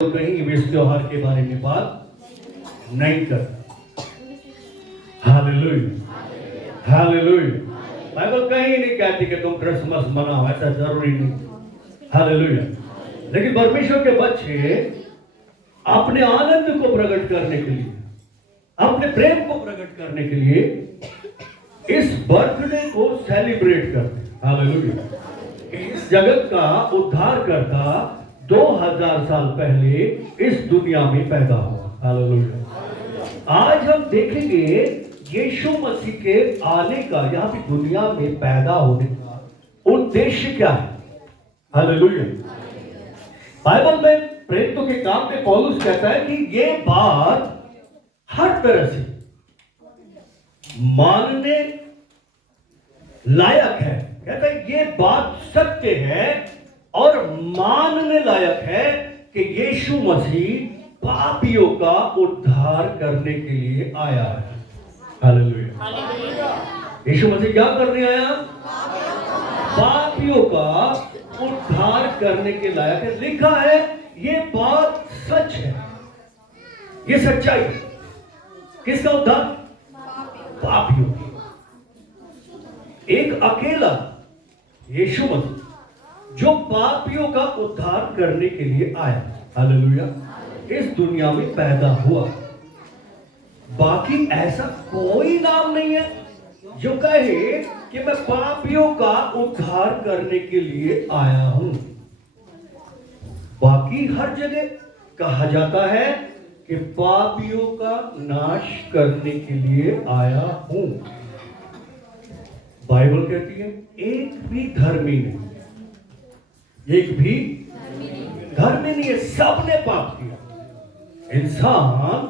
तो कहीं भी इस त्योहार के बारे में बात नहीं कर। Hallelujah, hallelujah. बाइबल कहीं नहीं कहती कि तुम क्रिसमस मनाओ, ऐसा जरूरी नहीं। हालेलुया। लेकिन परमेश्वर के बच्चे अपने आनंद को प्रकट करने के लिए, अपने प्रेम को प्रकट करने के लिए इस बर्थडे को सेलिब्रेट करते हैं। हालेलुया। इस जगत का उद्धारकर्ता 2000 साल पहले इस दुनिया में पैदा हुआ। हालेलुया। आज हम देखेंगे यीशु मसीह के आने का, यहाँ की दुनिया में पैदा होने का उद्देश्य क्या है। हालेलुया। बाइबल में प्रेरितों के काम में पौलुस कहता है कि ये बात हर तरह से मानने लायक है। कहता है ये बात सत्य है और मानने लायक है कि यीशु मसीह पापियों का उद्धार करने के लिए आया है। हालेलुया। यीशु मसीह क्या करने आया? पापियों का उद्धार करने के लायक है। लिखा है ये बात सच है, ये सच्चाई है। किसका उद्धार? पापियों की। एक अकेला यीशु मसीह जो पापियों का उद्धार करने के लिए आया, हालेलुया, इस दुनिया में पैदा हुआ। बाकी ऐसा कोई नाम नहीं है जो कहे कि मैं पापियों का उद्धार करने के लिए आया हूं। बाकी हर जगह कहा जाता है कि पापियों का नाश करने के लिए आया हूं। बाइबल कहती है एक भी धर्मी नहीं, एक भी धर्मी नहीं है, सबने पाप किया। इंसान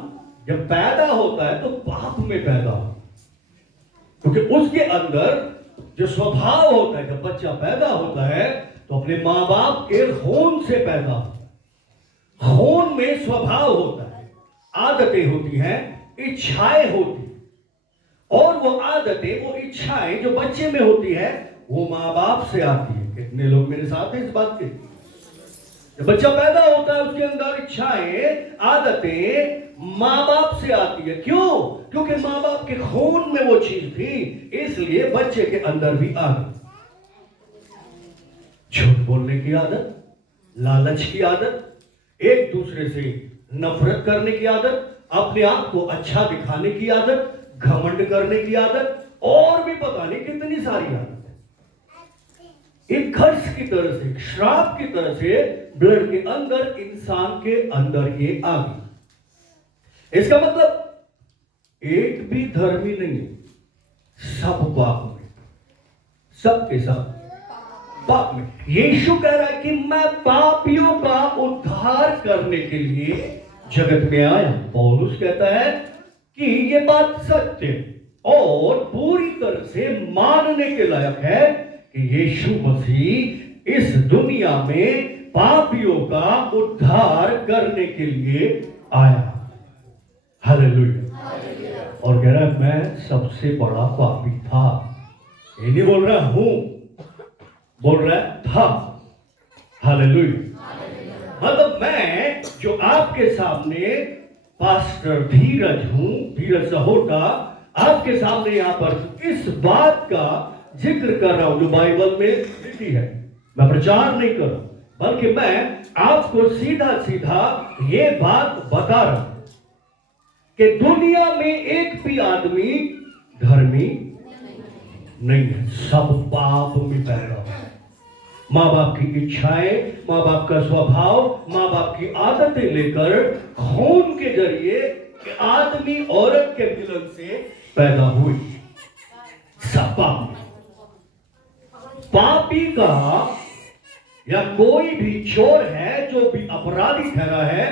जब पैदा होता है तो पाप में पैदा होता है, क्योंकि उसके अंदर जो स्वभाव होता है, जब बच्चा पैदा होता है तो अपने माँ बाप के खून से पैदा होता है। खून में स्वभाव होता है, आदतें होती हैं, इच्छाएं होती हैं, और वो आदतें, वो इच्छाएं जो बच्चे में होती है वो माँ बाप से आती है। कितने लोग मेरे साथ हैं इस बात के? जब बच्चा पैदा होता है उसके अंदर इच्छाएं, आदतें माँ बाप से आती है। क्यों? क्योंकि माँ बाप के खून में वो चीज थी, इसलिए बच्चे के अंदर भी आ गई। झूठ बोलने की आदत, लालच की आदत, एक दूसरे से नफरत करने की आदत, अपने आप को अच्छा दिखाने की आदत, घमंड करने की आदत, और भी पता नहीं कितनी सारी आदत। एक कर्ज की तरह से, एक श्राप की तरह से ब्लड के अंदर, इंसान के अंदर ये आ गई। इसका मतलब एक भी धर्मी नहीं, सब पाप में, सबके सब पाप में। यीशु कह रहा है कि मैं पापियों का उद्धार करने के लिए जगत में आया। पौलुस कहता है कि ये बात सत्य और पूरी तरह से मानने के लायक है कि यीशु मसीह इस दुनिया में पापियों का उद्धार करने के लिए आया। हालेलुया। और कह रहा है मैं सबसे बड़ा पापी था। ये नहीं बोल रहा हूं, बोल रहा है था। हालेलुया। मतलब मैं जो आपके सामने पास्टर धीरज हूं, धीरज सहोटा, आपके सामने यहां पर इस बात का जिक्र कर रहा हूं जो बाइबल में लिखी है। मैं प्रचार नहीं कर रहा, बल्कि मैं आपको सीधा सीधा ये बात बता रहा हूं कि दुनिया में एक भी आदमी धर्मी नहीं है, सब पाप में पैदा हुआ है। माँ बाप की इच्छाएं, माँ बाप का स्वभाव, माँ बाप की आदतें लेकर खून के जरिए आदमी औरत के मिलन से पैदा हुई, सब पाप। पापी का या कोई भी चोर है जो भी अपराधी ठहरा है,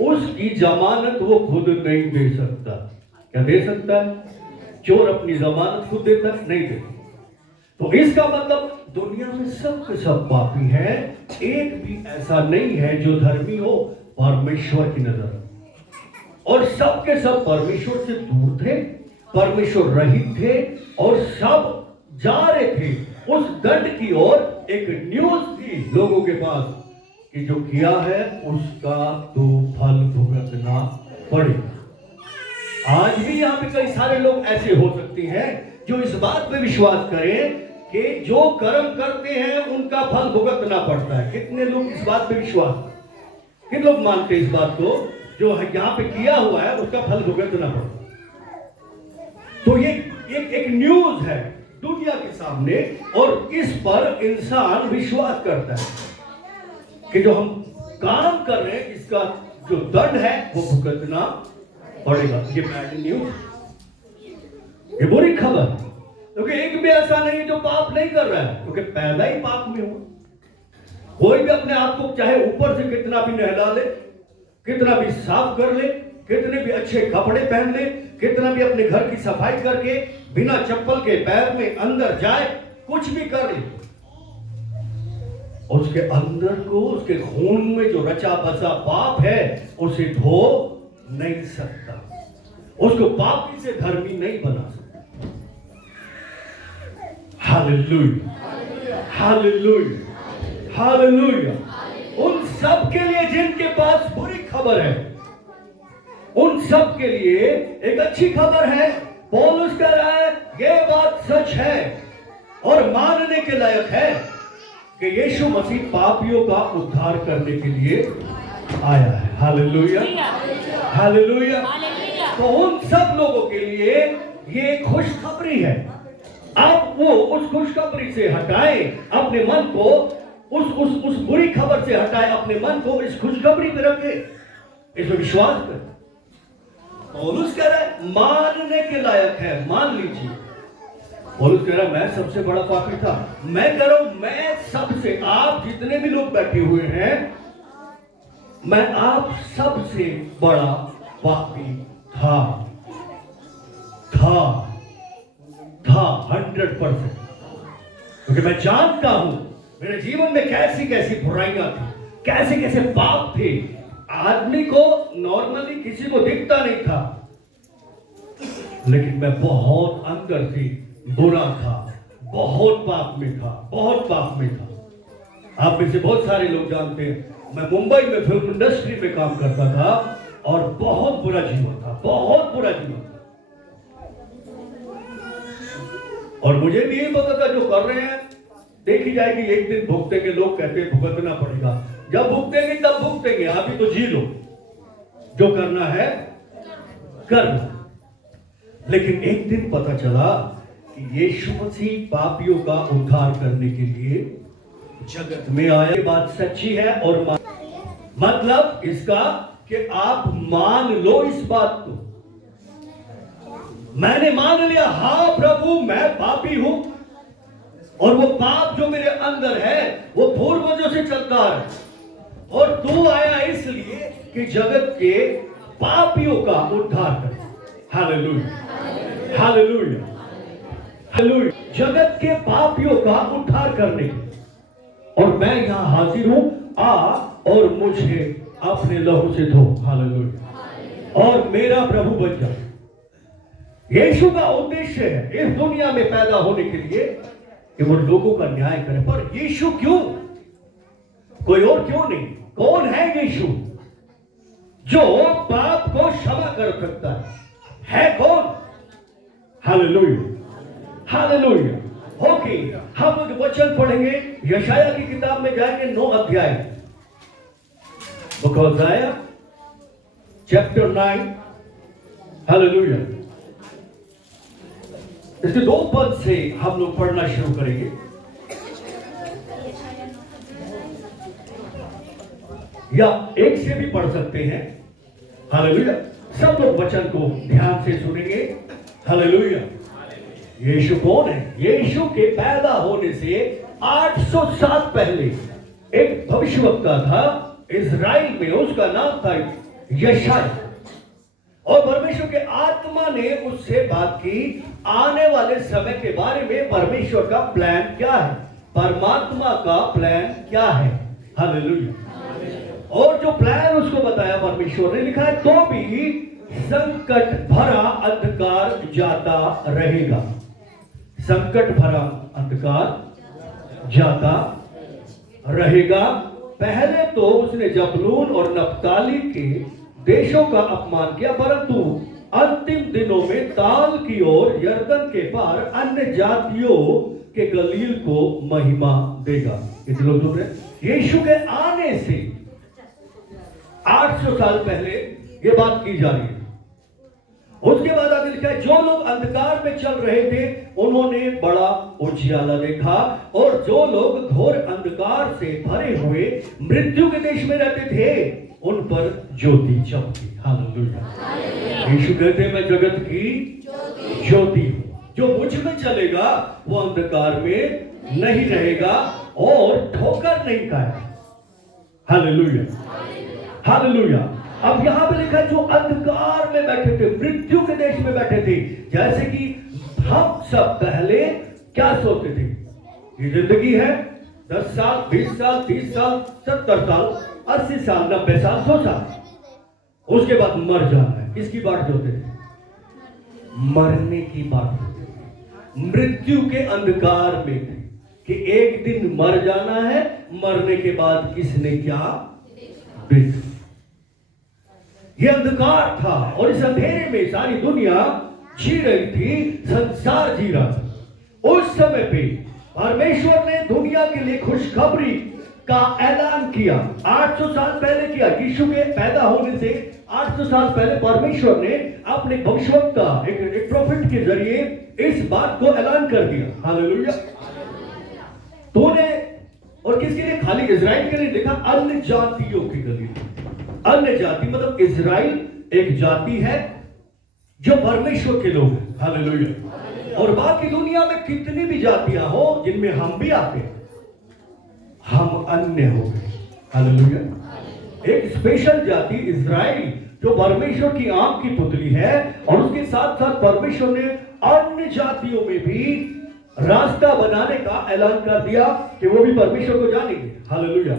उसकी जमानत वो खुद नहीं दे सकता। क्या दे सकता है? चोर अपनी जमानत खुद देता नहीं देता। तो इसका मतलब दुनिया में सब के सब पापी है, एक भी ऐसा नहीं है जो धर्मी हो परमेश्वर की नजर। और सब के सब परमेश्वर से दूर थे, परमेश्वर रहित थे, और सब जा रहे थे उस दंड की ओर। एक न्यूज थी लोगों के पास कि जो किया है उसका तो फल भुगतना पड़ेगा। आज भी यहाँ पे कई सारे लोग ऐसे हो सकते हैं जो इस बात पे विश्वास करें कि जो कर्म करते हैं उनका फल भुगतना पड़ता है। कितने लोग इस बात पे विश्वास, कितने लोग मानते हैं इस बात को, जो यहाँ पे किया हुआ है उसका फल भुगतना पड़ता है। तो ये एक न्यूज है दुनिया के सामने, और इस पर इंसान विश्वास करता है कि जो हम काम कर रहे हैं इसका जो दंड है वो भुगतना पड़ेगा। ये बैड न्यूज, ये बुरी खबर, क्योंकि एक भी ऐसा नहीं जो पाप नहीं कर रहा है, क्योंकि पैदा ही पाप में हुआ। कोई भी अपने आप को चाहे ऊपर से कितना भी नहला ले, कितना भी साफ कर ले, कितने भी अच्छे कपड़े पहन ले, कितना भी अपने घर की सफाई करके बिना चप्पल के पैर में अंदर जाए, कुछ भी कर ले, उसके अंदर को, उसके खून में जो रचा बसा पाप है उसे धो नहीं सकता, उसको पापी से धर्मी नहीं बना सकता। Hallelujah, hallelujah, hallelujah. उन सब के लिए जिनके पास बुरी खबर है, उन सब के लिए एक अच्छी खबर है। पौलुस कह रहा है ये बात सच है और मानने के लायक है कि यीशु मसीह पापियों का उद्धार करने के लिए आया है। Hallelujah, hallelujah. तो उन सब लोगों के लिए ये खुशखबरी है। अब वो उस खुशखबरी से हटाए अपने मन को, उस बुरी खबर से हटाए अपने मन को, इस खुशखबरी पे रखे, इसमें विश्वास कर। पौलुस कह रहा है मानने के लायक है, मान लीजिए। पौलुस कह रहा है मैं सबसे बड़ा पापी था, मैं कह रहा हूं मैं सबसे, आप जितने भी लोग बैठे हुए हैं, मैं आप सबसे बड़ा पापी था 100%। क्योंकि मैं जानता हूं मेरे जीवन में कैसी कैसी बुराइयां थी, कैसे कैसे पाप थे। आदमी को नॉर्मली किसी को दिखता नहीं था, लेकिन मैं बहुत अंदर से बुरा था, बहुत पाप में था, बहुत पाप में था। आप में से बहुत सारे लोग जानते हैं मैं मुंबई में फिल्म इंडस्ट्री में काम करता था और बहुत बुरा जीवन था, बहुत बुरा जीवन था। और मुझे भी यही पता था जो कर रहे हैं देखी जाएगी, एक दिन भुगतेंगे। लोग कहते हैं भुगतना पड़ेगा, जब भुगतेंगे तब भुगतेंगे, अभी तो जी लो, जो करना है कर लो। लेकिन एक दिन पता चला कि यीशु मसीह पापियों का उद्धार करने के लिए जगत में आया। ये बात सच्ची है और मतलब इसका कि आप मान लो इस बात को। मैंने मान लिया, हाँ प्रभु मैं पापी हूं, और वो पाप जो मेरे अंदर है वो पूर्वजों से चलता है, और तू आया इसलिए कि जगत के पापियों का उद्धार करे। Hallelujah, hallelujah, hallelujah. जगत के पापियों का उद्धार करने के, और मैं यहां हाजिर हूं, आ और मुझे अपने लहू से धो। हालेलुया, और मेरा प्रभु बन जा। यीशु का उद्देश्य है इस दुनिया में पैदा होने के लिए कि वो लोगों का न्याय करे। पर यीशु क्यों, कोई और क्यों नहीं? कौन है यीशु जो पाप को क्षमा कर सकता है कौन? Hallelujah, hallelujah. ओके, हम लोग वचन पढ़ेंगे, यशाया की किताब में जाएंगे 9 अध्याय, बुक ऑफ आइज़ाया चैप्टर 9। हालेलुया। इसके 2 पद से हम लोग पढ़ना शुरू करेंगे। या 1 से भी पढ़ सकते हैं। हालेलुया। सब लोग वचन को ध्यान से सुनेंगे। हालेलुया। यीशु कौन है? यीशु के पैदा होने से 800 साल पहले एक भविष्यवक्ता था इज़राइल में, उसका नाम था यशाया, और परमेश्वर के आत्मा ने उससे बात की आने वाले समय के बारे में। परमेश्वर का प्लान क्या है, परमात्मा का प्लान क्या है। हालेलुया। और जो प्लान उसको बताया परमेश्वर ने, लिखा है तो भी संकट भरा अंधकार जाता रहेगा। संकट भरा अंधकार जाता रहेगा, पहले तो उसने जबलून और नप्ताली के देशों का अपमान किया, परंतु अंतिम दिनों में ताल की ओर यरदन के पार अन्य जातियों के गलील को महिमा देगा। कितने लोग सुन रहे? यीशु के आने से 800 साल पहले ये बात की जा रही है। उसके बाद आगे लिखा है, जो लोग अंधकार में चल रहे थे उन्होंने बड़ा उजियाला देखा, और जो लोग घोर अंधकार से भरे हुए मृत्यु के देश में रहते थे उन पर ज्योति चमकी। हालेलुया। यीशु कहते हैं, मैं जगत की ज्योति हूं। जो मुझ में चलेगा वो अंधकार में नहीं रहेगा और ठोकर नहीं खाएगा। Hallelujah, hallelujah. अब यहां पे लिखा है, जो अंधकार में बैठे थे, मृत्यु के देश में बैठे थे, जैसे कि हम सब पहले क्या सोचते थे, ये जिंदगी है 10 साल, 20 साल, 30 साल, 70 साल, 80 साल, 90 साल, 100 साल, उसके बाद मर जाना है। किसकी बात जोते थे? मरने की बात जोते थे। मृत्यु के अंधकार में थे कि एक दिन मर जाना है, मरने के बाद किसने क्या देखा। ये अंधकार था और इस अंधेरे में सारी दुनिया जी रही थी, संसार जी रहा था। उस समय पे परमेश्वर ने दुनिया के लिए खुशखबरी का ऐलान किया। 800 साल पहले किया। यीशु के पैदा होने से 800 साल पहले परमेश्वर ने अपने भविष्यवक्ता एक प्रोफेट के जरिए इस बात को ऐलान कर दिया। हालेलुया। तूने, और किसके लिए? खाली इजराइल के लिए लिखा, अन्य जातियों के लिए। अन्य जाति मतलब इजराइल एक जाति है जो परमेश्वर के लोग हैं। हालेलुया। और बाकी दुनिया में कितनी भी जातियां हो जिनमें हम भी आते हैं, हम अन्य हो गए। हालेलुया। एक स्पेशल जाति इजराइल जो परमेश्वर की आंख की पुतली है, और उसके साथ साथ परमेश्वर ने अन्य जातियों में भी रास्ता बनाने का ऐलान कर दिया कि वो भी परमेश्वर को जानेंगे। हालेलुया।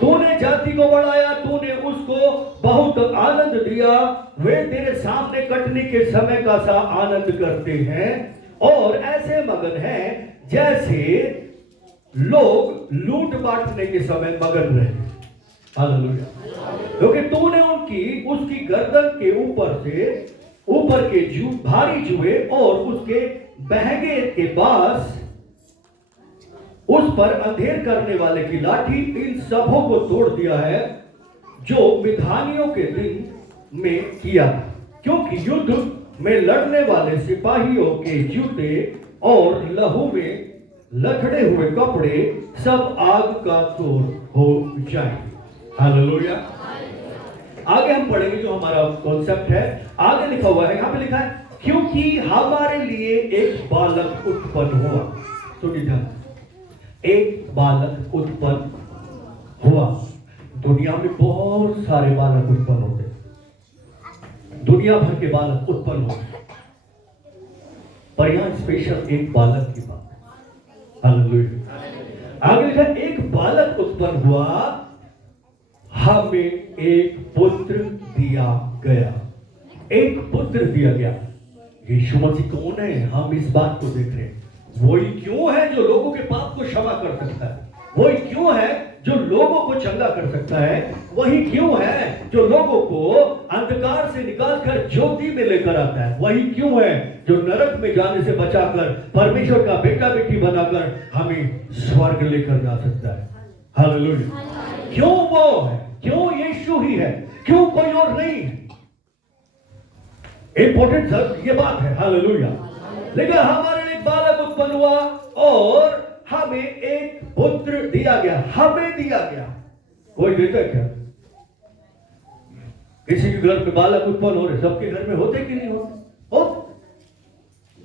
तूने जाति को बढ़ाया, तूने उसको बहुत आनंद दिया। वे तेरे सामने कटने के समय का सा आनंद करते हैं और ऐसे मगन हैं जैसे लोग लूट बांटने के समय मगन रहे। हालेलुया। क्योंकि तूने उसकी गर्दन के ऊपर के भारी जुए और उसके बहंगे के पास उस पर अंधेर करने वाले की लाठी, इन सबों को तोड़ दिया है जो विधानियों के दिन में किया, क्योंकि युद्ध में लड़ने वाले सिपाहियों के जूते और लहू में लथड़े हुए कपड़े सब आग का चोर हो जाएंगे। हालेलुया। आगे हम पढ़ेंगे जो हमारा कॉन्सेप्ट है। आगे लिखा हुआ है, यहां पे लिखा है, क्योंकि हमारे लिए एक बालक उत्पन्न हुआ। सुनिए ध्यान, एक बालक उत्पन्न हुआ। दुनिया में बहुत सारे बालक उत्पन्न होते हैं, दुनिया भर के बालक उत्पन्न होते, पर यहां स्पेशल एक बालक की बात है। हालेलुया। आगे लिखा, एक बालक उत्पन्न हुआ, हमें एक पुत्र दिया गया। एक पुत्र दिया गया। यीशु मसीह कौन है? हम इस बात को देख रहे हैं। वही क्यों है जो लोगों के पाप को क्षमा कर सकता है? वही क्यों है जो लोगों को चंगा कर सकता है? वही क्यों है जो लोगों को अंधकार से निकालकर ज्योति में लेकर आता है? वही क्यों है जो नरक में जाने से बचाकर परमेश्वर का बेटा बेटी बनाकर हमें स्वर्ग लेकर जा सकता है। हालेलुया। क्यों वो है? क्यों यीशु ही है? क्यों कोई और नहीं है? इंपॉर्टेंट सर ये बात है। हालेलुया। लेकिन हमारे लिए बालक उत्पन्न हुआ और हमें एक पुत्र दिया गया। हमें दिया गया। कोई देता क्या? किसी के घर में बालक उत्पन्न हो रहे, सबके घर में होते कि नहीं होते? होते।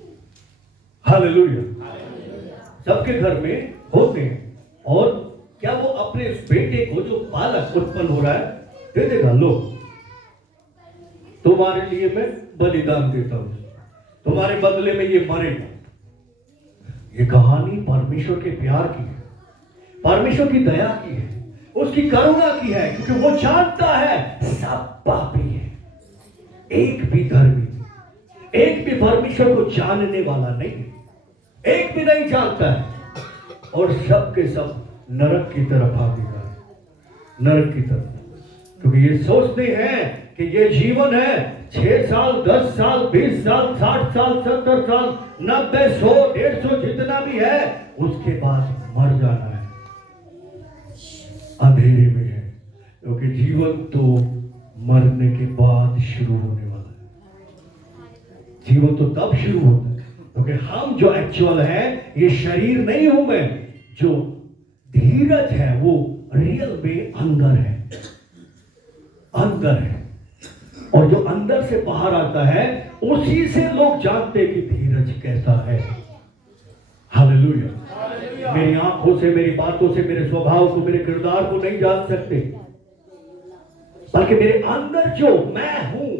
हालेलुया। सबके घर में होते हैं। और क्या वो अपने उस बेटे को जो बालक उत्पन्न हो रहा है दे देगा? लो, तुम्हारे लिए मैं बलिदान देता हूं, तुम्हारे बदले में ये मरेगा। ये कहानी परमेश्वर के प्यार की है, परमेश्वर की दया की है, उसकी करुणा की है, क्योंकि वो जानता है सब पापी है, एक भी धर्मी, एक भी परमेश्वर को जानने वाला नहीं, एक भी नहीं जानता है, और सब के सब नरक की तरफ भागेगा। नरक की तरफ। क्योंकि ये सोचते हैं कि ये जीवन है, 6 साल, 10 साल, 20 साल, 60 साल, 70 साल, 90, 100, 150 जितना भी है, उसके बाद मर जाना है, अंधेरे में है। क्योंकि जीवन तो मरने के बाद शुरू होने वाला है। जीवन तो तब शुरू होता है क्योंकि हम जो एक्चुअल है, ये शरीर नहीं हूं मैं, जो धीरज है वो रियल में अंदर है, अंदर है। और जो अंदर से बाहर आता है, उसी से लोग जानते कि धीरज कैसा है। हालेलुया। मेरी आंखों से, मेरी बातों से, मेरे स्वभाव को, मेरे किरदार को नहीं जान सकते, बल्कि मेरे अंदर जो मैं हूं,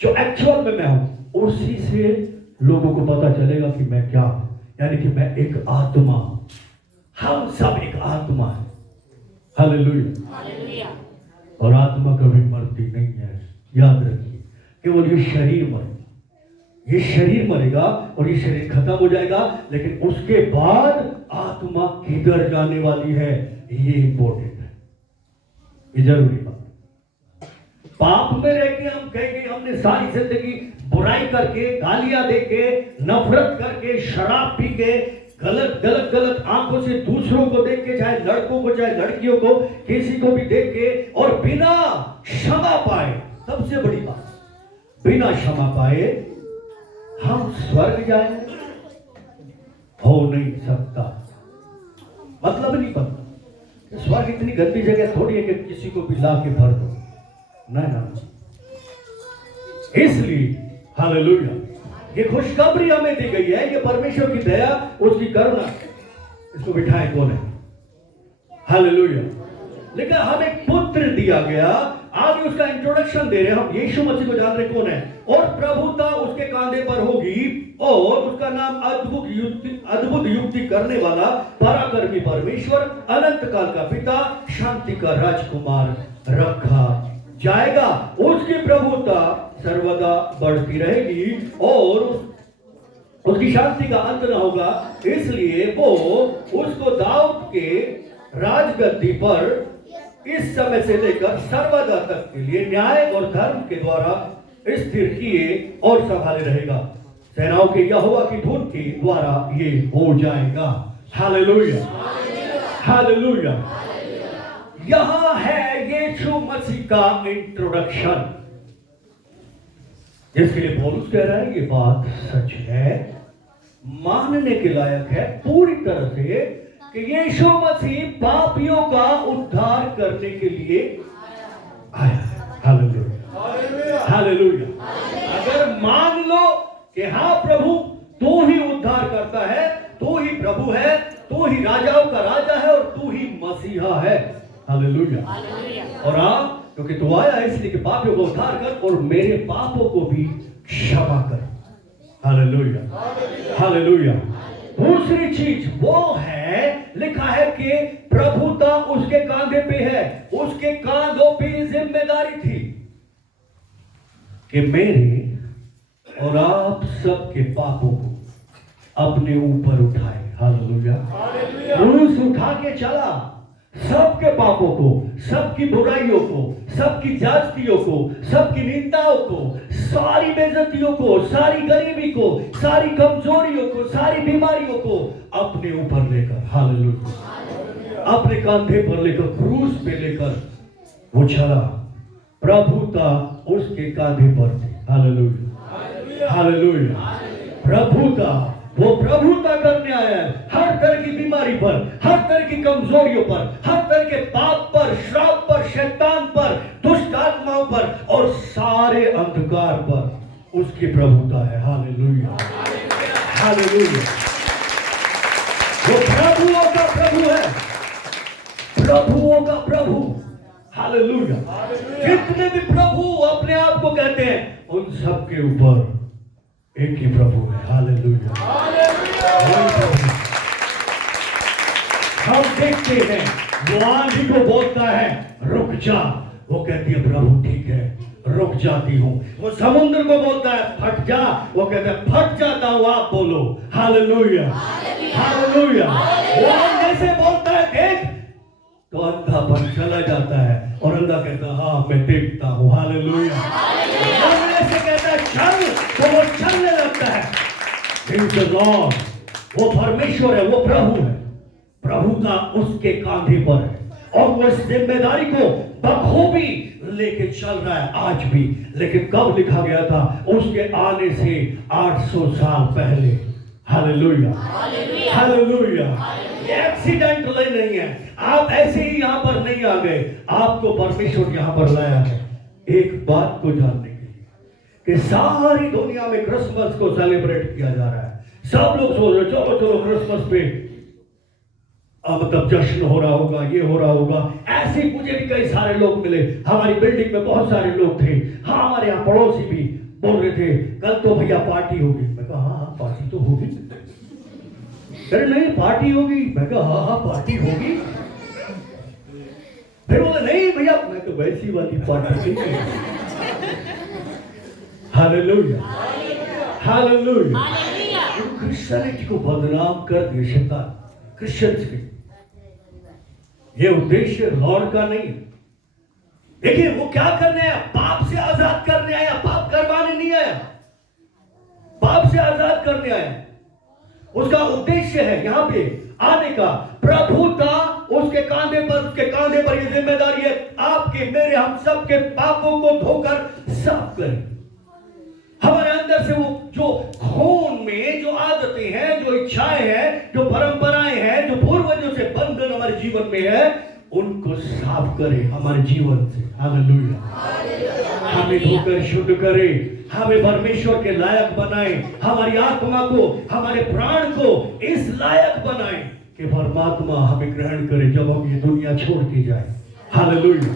जो एक्चुअल में मैं हूं, उसी से लोगों को पता चलेगा कि मैं क्या हूं। यानी कि मैं एक आत्मा हूं। हम सब एक आत्मा है। हालेलुया। और आत्मा कभी मरती नहीं है, याद रखिए। केवल ये शरीर मरेगा, ये शरीर मरेगा और ये शरीर खत्म हो जाएगा, लेकिन उसके बाद आत्मा किधर जाने वाली है, ये इंपॉर्टेंट है, ये जरूरी बात। पाप में रह के हम कहेंगे हमने सारी जिंदगी बुराई करके, गालियां देके, नफरत करके, शराब पी के, गलत आंखों से दूसरों को देख के, चाहे लड़कों को चाहे लड़कियों को, किसी को भी देख के, और बिना क्षमा पाए, सबसे बड़ी बात, बिना क्षमा पाए हम स्वर्ग जाएंगे, हो नहीं सकता। मतलब नहीं पता, स्वर्ग इतनी गंदी जगह थोड़ी है कि किसी को भी ला के भर दो, ना। इसलिए हालेलुया, ये खुशखबरी हमें दी गई है, ये परमेश्वर की दया, उसकी करुणा। इसको बिठाए कौन है? हालेलुया। लेकिन हमें पुत्र दिया गया, आगे उसका इंट्रोडक्शन दे रहे हैं हम। यीशु मसीह को जान रहे कौन है, और प्रभुता उसके कांधे पर होगी, और उसका नाम अद्भुत युक्ति करने वाला, पराक्रमी परमेश्वर, अनंत काल का पिता, शांति का राजकुमार रखा जाएगा। उसकी प्रभुता सर्वदा बढ़ती रहेगी और उसकी शांति का अंत न होगा। इसलिए वो उसको दाऊद के राजगद्दी पर इस समय से लेकर सर्वदा तक के लिए न्याय और धर्म के द्वारा स्थिर किए और संभाले रहेगा। सेनाओं के यहोवा की धुन के द्वारा ये हो जाएगा। Hallelujah, hallelujah. यहां है यीशु मसीह का इंट्रोडक्शन, जिसके लिए पौलुस कह रहा है ये बात सच है, मानने के लायक है पूरी तरह से कि यीशु मसीह पापियों का उद्धार करने के लिए आया है। Hallelujah, hallelujah. अगर मान लो कि हाँ प्रभु तू ही उद्धार करता है, तू ही प्रभु है, तू ही राजाओं का राजा है और तू ही मसीहा है। हालेलुया। और आप क्योंकि तू आया इसलिए कि पापियों को उद्धार कर और मेरे पापों को भी क्षमा कर। Hallelujah, hallelujah. दूसरी चीज वो है, लिखा है कि प्रभुता उसके कांधे पे है, उसके कांधों पे जिम्मेदारी थी कि मेरे और आप सबके पापों को अपने ऊपर उठाए। हालेलुया। क्रूस उठा के चला, सबके पापों को, सबकी बुराइयों को, सबकी जातियों को, सबकी निंदाओं को, सारी बेइज्जतियों को, सारी गरीबी को, सारी कमजोरियों को, सारी बीमारियों को अपने ऊपर लेकर, हालेलुया, अपने कंधे पर लेकर, क्रूस पे लेकर वो चला। प्रभुता उसके कांधे पर थी। Hallelujah, hallelujah. प्रभुता, वो प्रभुता करने आया है हर तरह की बीमारी पर, हर तरह की कमजोरियों पर, हर तरह के पाप पर, श्राप पर, शैतान पर, दुष्ट आत्माओं पर और सारे अंधकार पर उसकी प्रभुता है। Hallelujah, hallelujah. वो प्रभुओं का प्रभु है, प्रभुओं का प्रभु। हालेलुया। जितने भी प्रभु अपने आप को कहते हैं, उन सब के ऊपर एक ही प्रभु है। Hallelujah, hallelujah. हम देखते हैं वो आंधी को बोलता है रुक जा, वो कहती है प्रभु ठीक है रुक जाती हूं। वो समुद्र को बोलता है फट जा, वो कहता है फट जाता हूं, आप बोलो। Hallelujah, hallelujah. वो जैसे बोलता है देख तो अंधापन चला जाता है और अंधा कहता है हाँ मैं देखता हूँ। हालेलुया। मरने से कहता है चल, तो वो चलने लगता है। लॉर्ड, वो परमेश्वर है, वो प्रभु है, प्रभुता उसके कांधे पर है और वो इस जिम्मेदारी को बखूबी लेके चल रहा है आज भी। लेकिन कब लिखा गया था? उसके आने से 800 साल पहले। Hallelujah, hallelujah. ये एक्सीडेंटली नहीं है, आप ऐसे ही यहां पर नहीं आ गए, आपको परमेश्वर यहां पर लाया है एक बात को जानने के लिए कि सारी दुनिया में क्रिसमस को सेलिब्रेट किया जा रहा है। सब लोग सोच रहे चलो चलो क्रिसमस पे मतलब जश्न हो रहा होगा, ये हो रहा होगा। ऐसे मुझे भी कई सारे लोग मिले, हमारी बिल्डिंग में बहुत सारे लोग थे। हाँ, हमारे यहाँ पड़ोसी भी बोल रहे थे कल तो भैया पार्टी होगी। मैं कहा हाँ पार्टी तो होगी। अरे नहीं पार्टी होगी। मैं कहा हाँ हाँ पार्टी होगी। फिर बोले नहीं भैया, मैं तो वैसी वाली पार्टी नहीं। Hallelujah, hallelujah. क्रिश्चियनिटी को बदनाम कर दिया शैतान, क्रिश्चियंस के। ये उद्देश्य लॉर्ड का नहीं है। देखिए वो क्या करने आया? पाप से आजाद करने आया, पाप करवाने नहीं आया, पाप से आजाद करने आया। उसका उद्देश्य है यहां पे आने का, प्रभुता उसके कांधे पर ये जिम्मेदारी है आपके मेरे हम सबके पापों को धोकर साफ करें। हमारे अंदर से वो जो खून में जो आदतें हैं, जो इच्छाएं हैं, जो परंपराएं हैं, जो पूर्वजों से बंधन हमारे जीवन में है, उनको साफ करे हमारे जीवन से। हालेलुया। हमें धोकर शुद्ध करे, हमें परमेश्वर के लायक बनाए, हमारी आत्मा को, हमारे प्राण को इस लायक बनाए कि परमात्मा हमें ग्रहण करे जब हम ये दुनिया छोड़ के जाए। हालेलुया।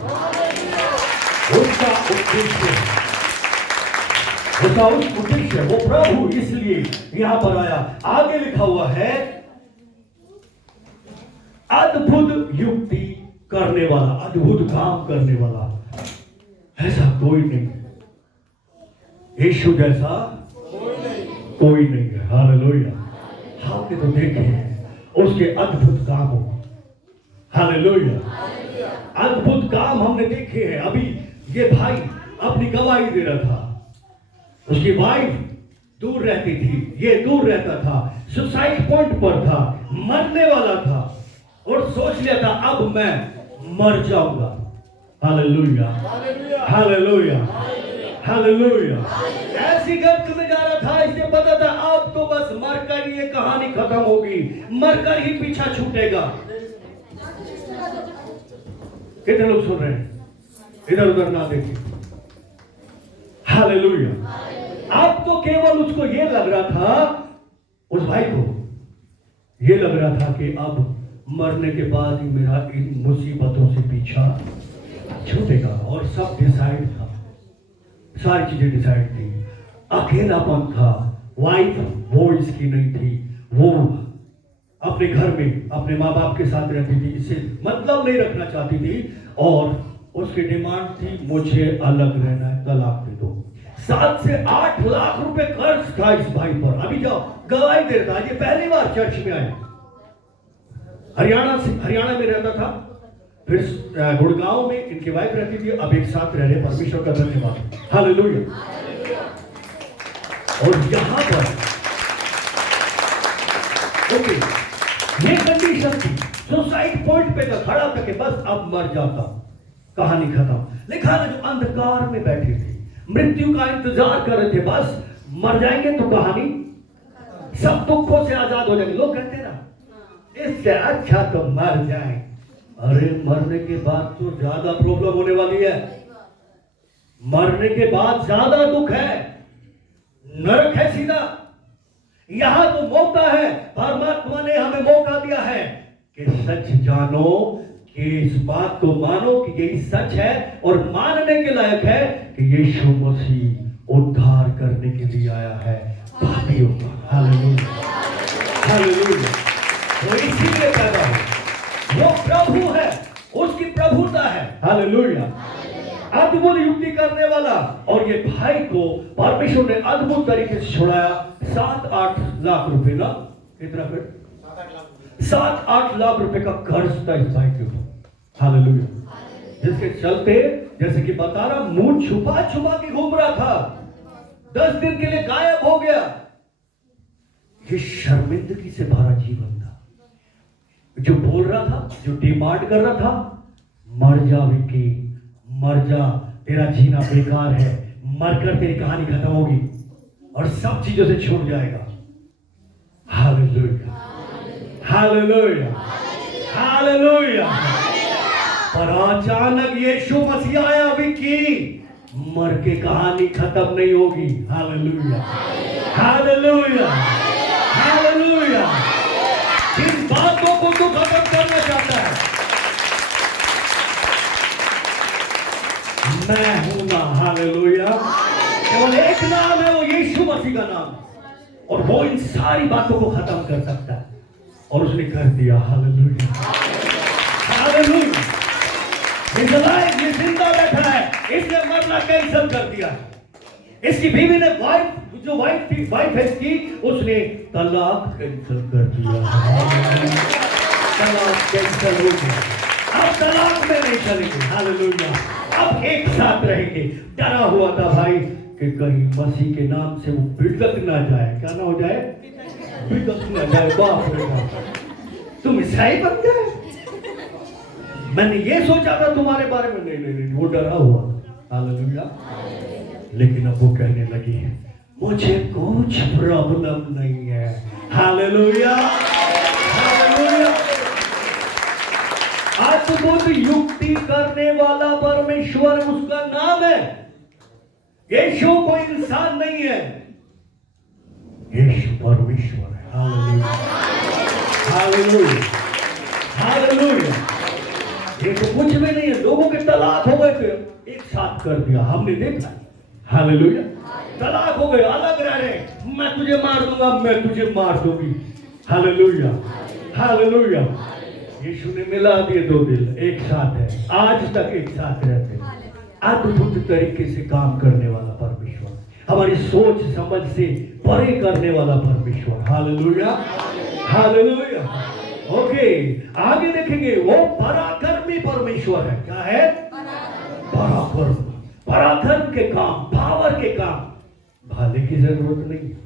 उसका उद्देश्य वो प्रभु इसलिए यहां पर आया। आगे लिखा हुआ है अद्भुत युक्ति करने वाला, अद्भुत काम करने वाला। ऐसा कोई नहीं, यीशु जैसा कोई नहीं है। हालेलुया। हमने तो देखे हैं उसके अद्भुत काम। हालेलुया। अद्भुत काम हमने देखे हैं। अभी ये भाई अपनी गवाही दे रहा था, उसकी वाइफ दूर रहती थी, ये दूर रहता था, सुसाइड पॉइंट पर था, मरने वाला था और सोच लिया था अब मैं मर जाऊंगा। Hallelujah, hallelujah, hallelujah. ऐसी गर्त में जा रहा था, इसे पता था अब तो बस मरकर ये कहानी खत्म होगी, मरकर ही पीछा छूटेगा। कितने लोग सुन रहे हैं? इधर उधर ना देखिए। हालेलुया। अब तो केवल उसको ये लग रहा था, उस भाई को ये लग रहा था कि अब मरने के बाद ही मेरा इन मुसीबतों से पीछा छूटेगा। और सब डिसाइड था, सारी चीजें डिसाइड थी। अकेलापन था, वाइफ वो इसकी नहीं थी, वो अपने घर में अपने माँ बाप के साथ रहती थी, इससे मतलब नहीं रखना चाहती थी और उसकी डिमांड थी मुझे अलग रहना है, तलाक दे दो। 7 से 8 लाख रुपए कर्ज था इस भाई पर। अभी जाओ गवाही दे रहा था, ये पहली बार चर्च में आए। हरियाणा में रहता था, फिर गुड़गांव में इनकी वाइफ रहती थी, अब एक साथ रह रहे। परमेश्वर का धन्यवाद। हालेलुया। और यहां पर ओके ये कंडीशन थी, सुसाइड पॉइंट पे था, खड़ा था कि बस अब मर जाता, कहानी खत्म। लिखा ना जो अंधकार में बैठे थे, मृत्यु का इंतजार कर रहे थे, बस मर जाएंगे तो कहानी सब दुखों से आजाद हो जाएंगे। लोग कहते ना इससे अच्छा तो मर जाए। अरे मरने के बाद तो ज्यादा प्रॉब्लम होने वाली है, मरने के बाद ज्यादा दुख है, नरक है सीधा। यहां तो मौका है, परमात्मा ने हमें मौका दिया है कि सच जानो, कि इस बात को मानो कि यही सच है और मानने के लायक है कि यीशु मसीह उद्धार करने के लिए आया है पापियों का। Hallelujah, hallelujah. वो इसीलिए पैदा हुआ, वो प्रभु है, उसकी प्रभुता है। हालेलुया। अद्भुत युक्ति करने वाला। और ये भाई को परमेश्वर ने अद्भुत तरीके से छुड़ाया। 7-8 लाख रुपए ना, कितना फिर 7-8 लाख रुपए का कर्ज था इस भाई के ऊपर। हालेलुया। जिसके चलते जैसे कि बता रहा, मुंह छुपा छुपा के घूम रहा था, 10 दिन के लिए गायब हो गया। ये शर्मिंदगी से भरा जीवन था। जो बोल रहा था, जो डिमांड कर रहा था, मर जा विक्की, मर जा, तेरा जीना बेकार है, मरकर तेरी कहानी खत्म होगी और सब चीजों से छूट जाएगा। Hallelujah, hallelujah, hallelujah. पर अचानक यीशु मसीह आया, विक्की, मर के कहानी खत्म नहीं होगी। Hallelujah, hallelujah, hallelujah. जिन बातों को तू खत्म करना चाहता है, मैं हूं ना। हालेलुया। केवल एक नाम है, वो यीशु मसीह का नाम, और वो इन सारी बातों को खत्म कर सकता है, और उसने कर दिया। Hallelujah, hallelujah. ये जिंदा बैठा है, इसने मरना कैंसिल कर दिया। इसकी बीवी ने वाइफ है इसकी, उसने तलाक कैंसिल कर दिया। तलाक कैंसिल हो गया, अब तलाक में नहीं चलेंगे। हालेलुया, अब एक साथ रहेंगे। डरा हुआ था भाई कि कहीं मसीह के नाम से वो बिगड़ ना जाए। क्या ना हो जाए? बिगड़ ना जाए। बाप रे बाप, तुम ईसाई बन गए। मैंने ये सोचा था तुम्हारे बारे में। नहीं, वो डरा हुआ। हालेलुया। लेकिन अब वो कहने लगी है, मुझे कुछ प्रॉब्लम नहीं है। Hallelujah, hallelujah. अद्भुत युक्ति करने वाला परमेश्वर उसका नाम है। यीशु कोई इंसान नहीं है, यीशु परमेश्वर है। Hallelujah, hallelujah, hallelujah. ये तो कुछ भी नहीं है। लोगों के तलाक हो गए थे, एक साथ कर दिया, हमने देखा। हालेलुया। तलाक हो गए, अलग रह रहे, मैं तुझे मार दूंगा, मैं तुझे मार दूंगी। Hallelujah, hallelujah. यीशु ने मिला दिए दो दिल, एक साथ है, आज तक एक साथ रहते हैं। अद्भुत तरीके से काम करने वाला परमेश्वर, हमारी सोच समझ से परे करने वाला परमेश्वर। Hallelujah, hallelujah. ओके, आगे देखेंगे, वो पराक्रमी परमेश्वर है। क्या है? पराक्रम। पराक्रम के काम, पावर के काम। भाले की जरूरत नहीं है,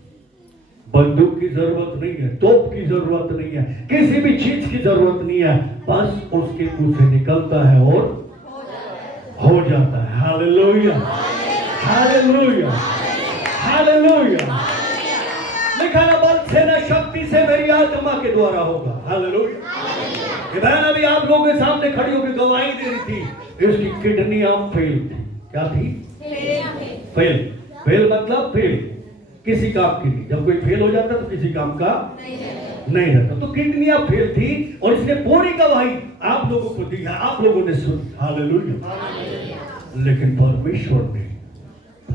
बंदूक की जरूरत नहीं है, तोप की जरूरत नहीं है, किसी भी चीज की जरूरत नहीं है। बस उसके मुंह से निकलता है और हो जाता है। Hallelujah, hallelujah, hallelujah. लिखा ना, बल से न शक्ति से मेरी आत्मा के द्वारा होगा। हालेलुया। ये बहन अभी आप लोगों के सामने खड़ी होकर गवाही दे रही थी, उसकी किडनी अब फेल थी। क्या थी? फेल। फेल मतलब फेल, किसी काम की नहीं। जब कोई फेल हो जाता तो किसी काम का नहीं रहता। तो किडनी अब फेल थी और इसने पूरी गवाही आप लोगों को दी है, आप लोगों ने सुनी। हालेलुया। लेकिन परमेश्वर ने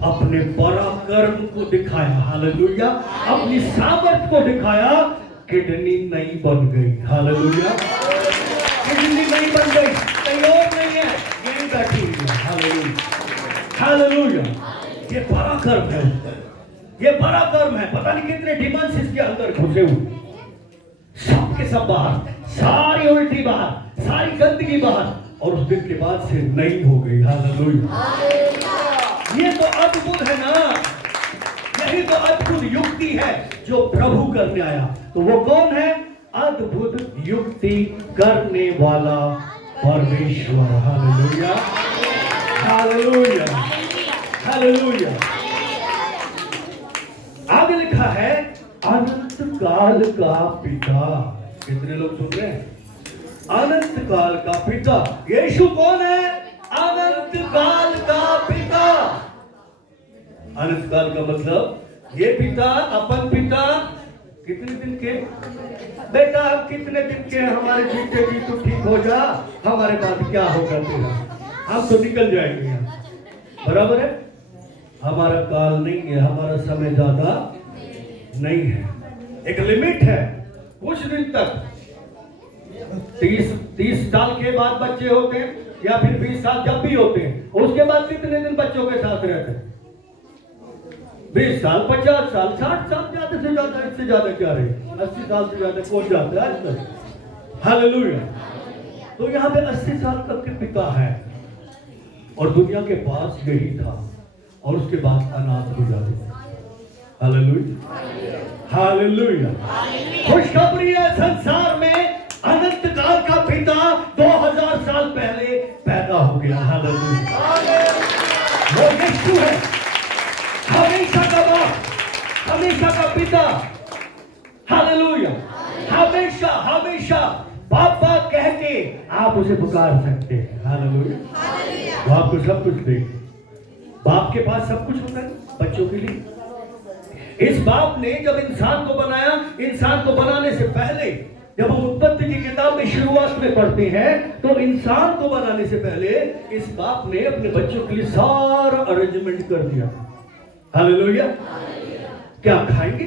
अपने पराक्रम को दिखाया। हालेलुया। अपनी सामर्थ को दिखाया। किडनी नहीं बन गई। हालेलुया। किडनी नहीं बन गई, कहीं और नहीं है, यहीं बैठी हुई है। Hallelujah, hallelujah. ये पराक्रम है, ये पराक्रम है। पता नहीं कितने डिमंस इसके अंदर घुसे हुए, सब के सब बाहर, सारी उल्टी बाहर, सारी गंदगी बाहर, और उस दिन के बाद से नहीं हो गई। हालेलुया। ये तो अद्भुत है ना, यही तो अद्भुत युक्ति है जो प्रभु करने आया। तो वो कौन है? अद्भुत युक्ति करने वाला परमेश्वर। Hallelujah, hallelujah, hallelujah. आगे लिखा है, अनंत काल का पिता। कितने लोग सुन रहे हैं? अनंत काल का पिता। यीशु कौन है? अनंत काल का पिता। अनंत काल का मतलब ये पिता, अपन पिता कितने दिन के? बेटा अब कितने दिन के? हमारे जीते जी तो ठीक हो जा, हमारे बाद क्या होगा तेरा, हम तो निकल जाएंगे यहाँ। बराबर है? हमारा काल नहीं है, हमारा समय ज्यादा नहीं है, एक लिमिट है, कुछ दिन तक। 30 साल के बाद बच्चे होते हैं, या फिर 20 साल जब भी होते हैं, उसके बाद कितने दिन बच्चों के साथ रहते हैं? 20 साल, 50 साल, 60 साल, ज्यादा से ज्यादा, इससे ज्यादा क्या रहे? 80 साल से ज्यादा कौन जाता है आजकल? हालेलुया। तो यहाँ पे 80 साल तक के पिता है और दुनिया के पास यही था और उसके बाद अनाथ हो जाते। Hallelujah, hallelujah. खुशखबरी है, संसार में अनंत काल का पिता 2000 साल पहले पैदा हो गया। हालेलुया, वो यीशु है, हमेशा का बाप, हमेशा का पिता। हालेलुया, हमेशा हमेशा पापा कह के आप उसे पुकार सकते हैं। हालेलुया, वो आपको सब कुछ दे। बाप के पास सब कुछ होता है बच्चों के लिए। इस बाप ने जब इंसान को बनाया, इंसान को बनाने से पहले जब हम उत्पत्ति की किताब में शुरुआत में पढ़ते हैं तो इंसान को बनाने से पहले इस बाप ने अपने बच्चों के लिए सारा अरेंजमेंट कर दिया। हालेलुया, क्या खाएंगे,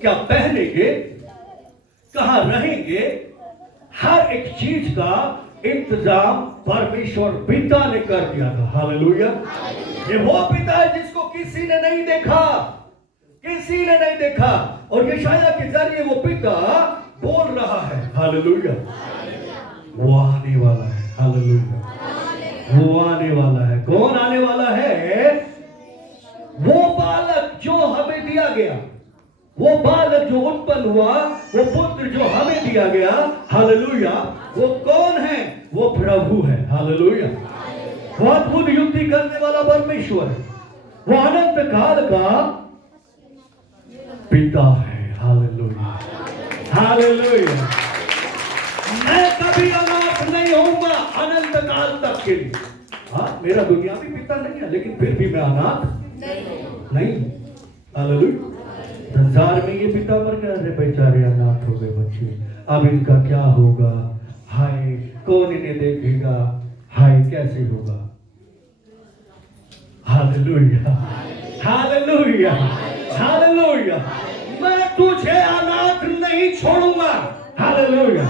क्या पहनेंगे, कहां रहेंगे, हर एक चीज का इंतजाम परमेश्वर पिता ने कर दिया था। हालेलुया, ये वो पिता है जिसको किसी ने नहीं देखा, किसी ने नहीं देखा, और यशायाह के जरिए वो पिता बोल रहा है। हालेलुया, वो आने वाला है। हालेलुया, वो आने वाला है। कौन आने वाला है? वो बालक जो हमें दिया गया, वो बालक जो उत्पन्न हुआ, वो पुत्र जो हमें दिया गया। हालेलुया, वो कौन है? वो प्रभु है। हालेलुया, वो अद्भुत युक्ति करने वाला परमेश्वर है, वो अनंत काल का पिता है। Hallelujah, hallelujah. मैं कभी अनाथ नहीं होऊंगा अनंत काल तक के लिए। हाँ, मेरा दुनियावी पिता नहीं है, लेकिन फिर भी मैं अनाथ नहीं। हालेलुया, संसार में ये पिता मर गया, अरे बेचारे अनाथ हो गए बच्चे, अब इनका क्या होगा, हाय कौन इन्हें देखेगा, हाय कैसे होगा। Hallelujah, hallelujah, hallelujah. मैं तुझे अनाथ नहीं छोड़ूंगा। हालेलुया,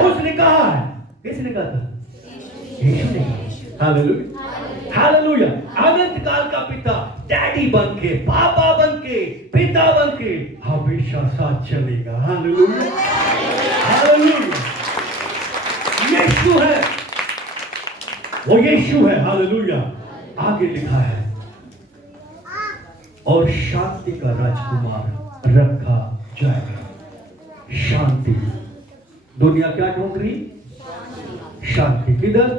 उसने कहा है। किसने कहा था? यीशु ने। Hallelujah, hallelujah. अनंत काल का पिता डैडी बन के, पापा बन के, पिता बन के हमेशा साथ चलेगा। Hallelujah, hallelujah. यीशु है, वो यीशु है। हालेलुया, आगे लिखा है और शांति का राजकुमार रखा जाएगा। शांति, दुनिया क्या ढूंढ रही? शांति। किधर?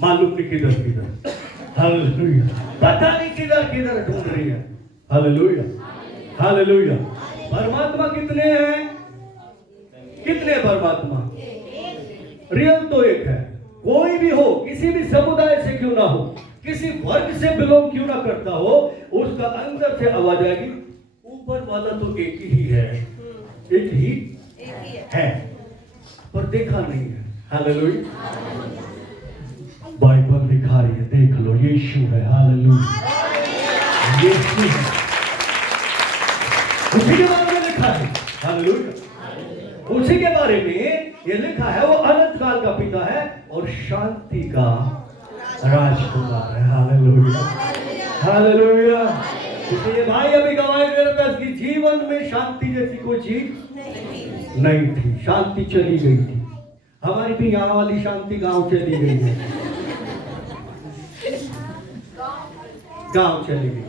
मालूम नहीं किधर किधर। हालेलुया, पता नहीं किधर किधर ढूंढ रही है। Hallelujah, hallelujah. परमात्मा कितने हैं? कितने परमात्मा? रियल तो एक है। कोई भी हो, किसी भी समुदाय से क्यों ना हो, किसी वर्ग से बिलोंग क्यों ना करता हो, उसका अंदर से आवाज आएगी, ऊपर वाला तो एक ही है, एक ही है, पर देखा नहीं है। हालेलुया, बाइबल दिखा रही है, देख लो, यीशु है। हालेलुया, यीशु है, उसी के बारे में लिखा है। हालेलुया, उसी के बारे में ये लिखा है, वो अनंत काल का पिता है और शांति का राजकुमार है। Hallelujah, hallelujah. इसलिए भाई अभी गवाही दे रहा था कि जीवन में शांति जैसी कोई चीज नहीं थी, शांति चली गई थी। हमारी भी यहाँ वाली शांति गांव चली गई है, गांव चली गई।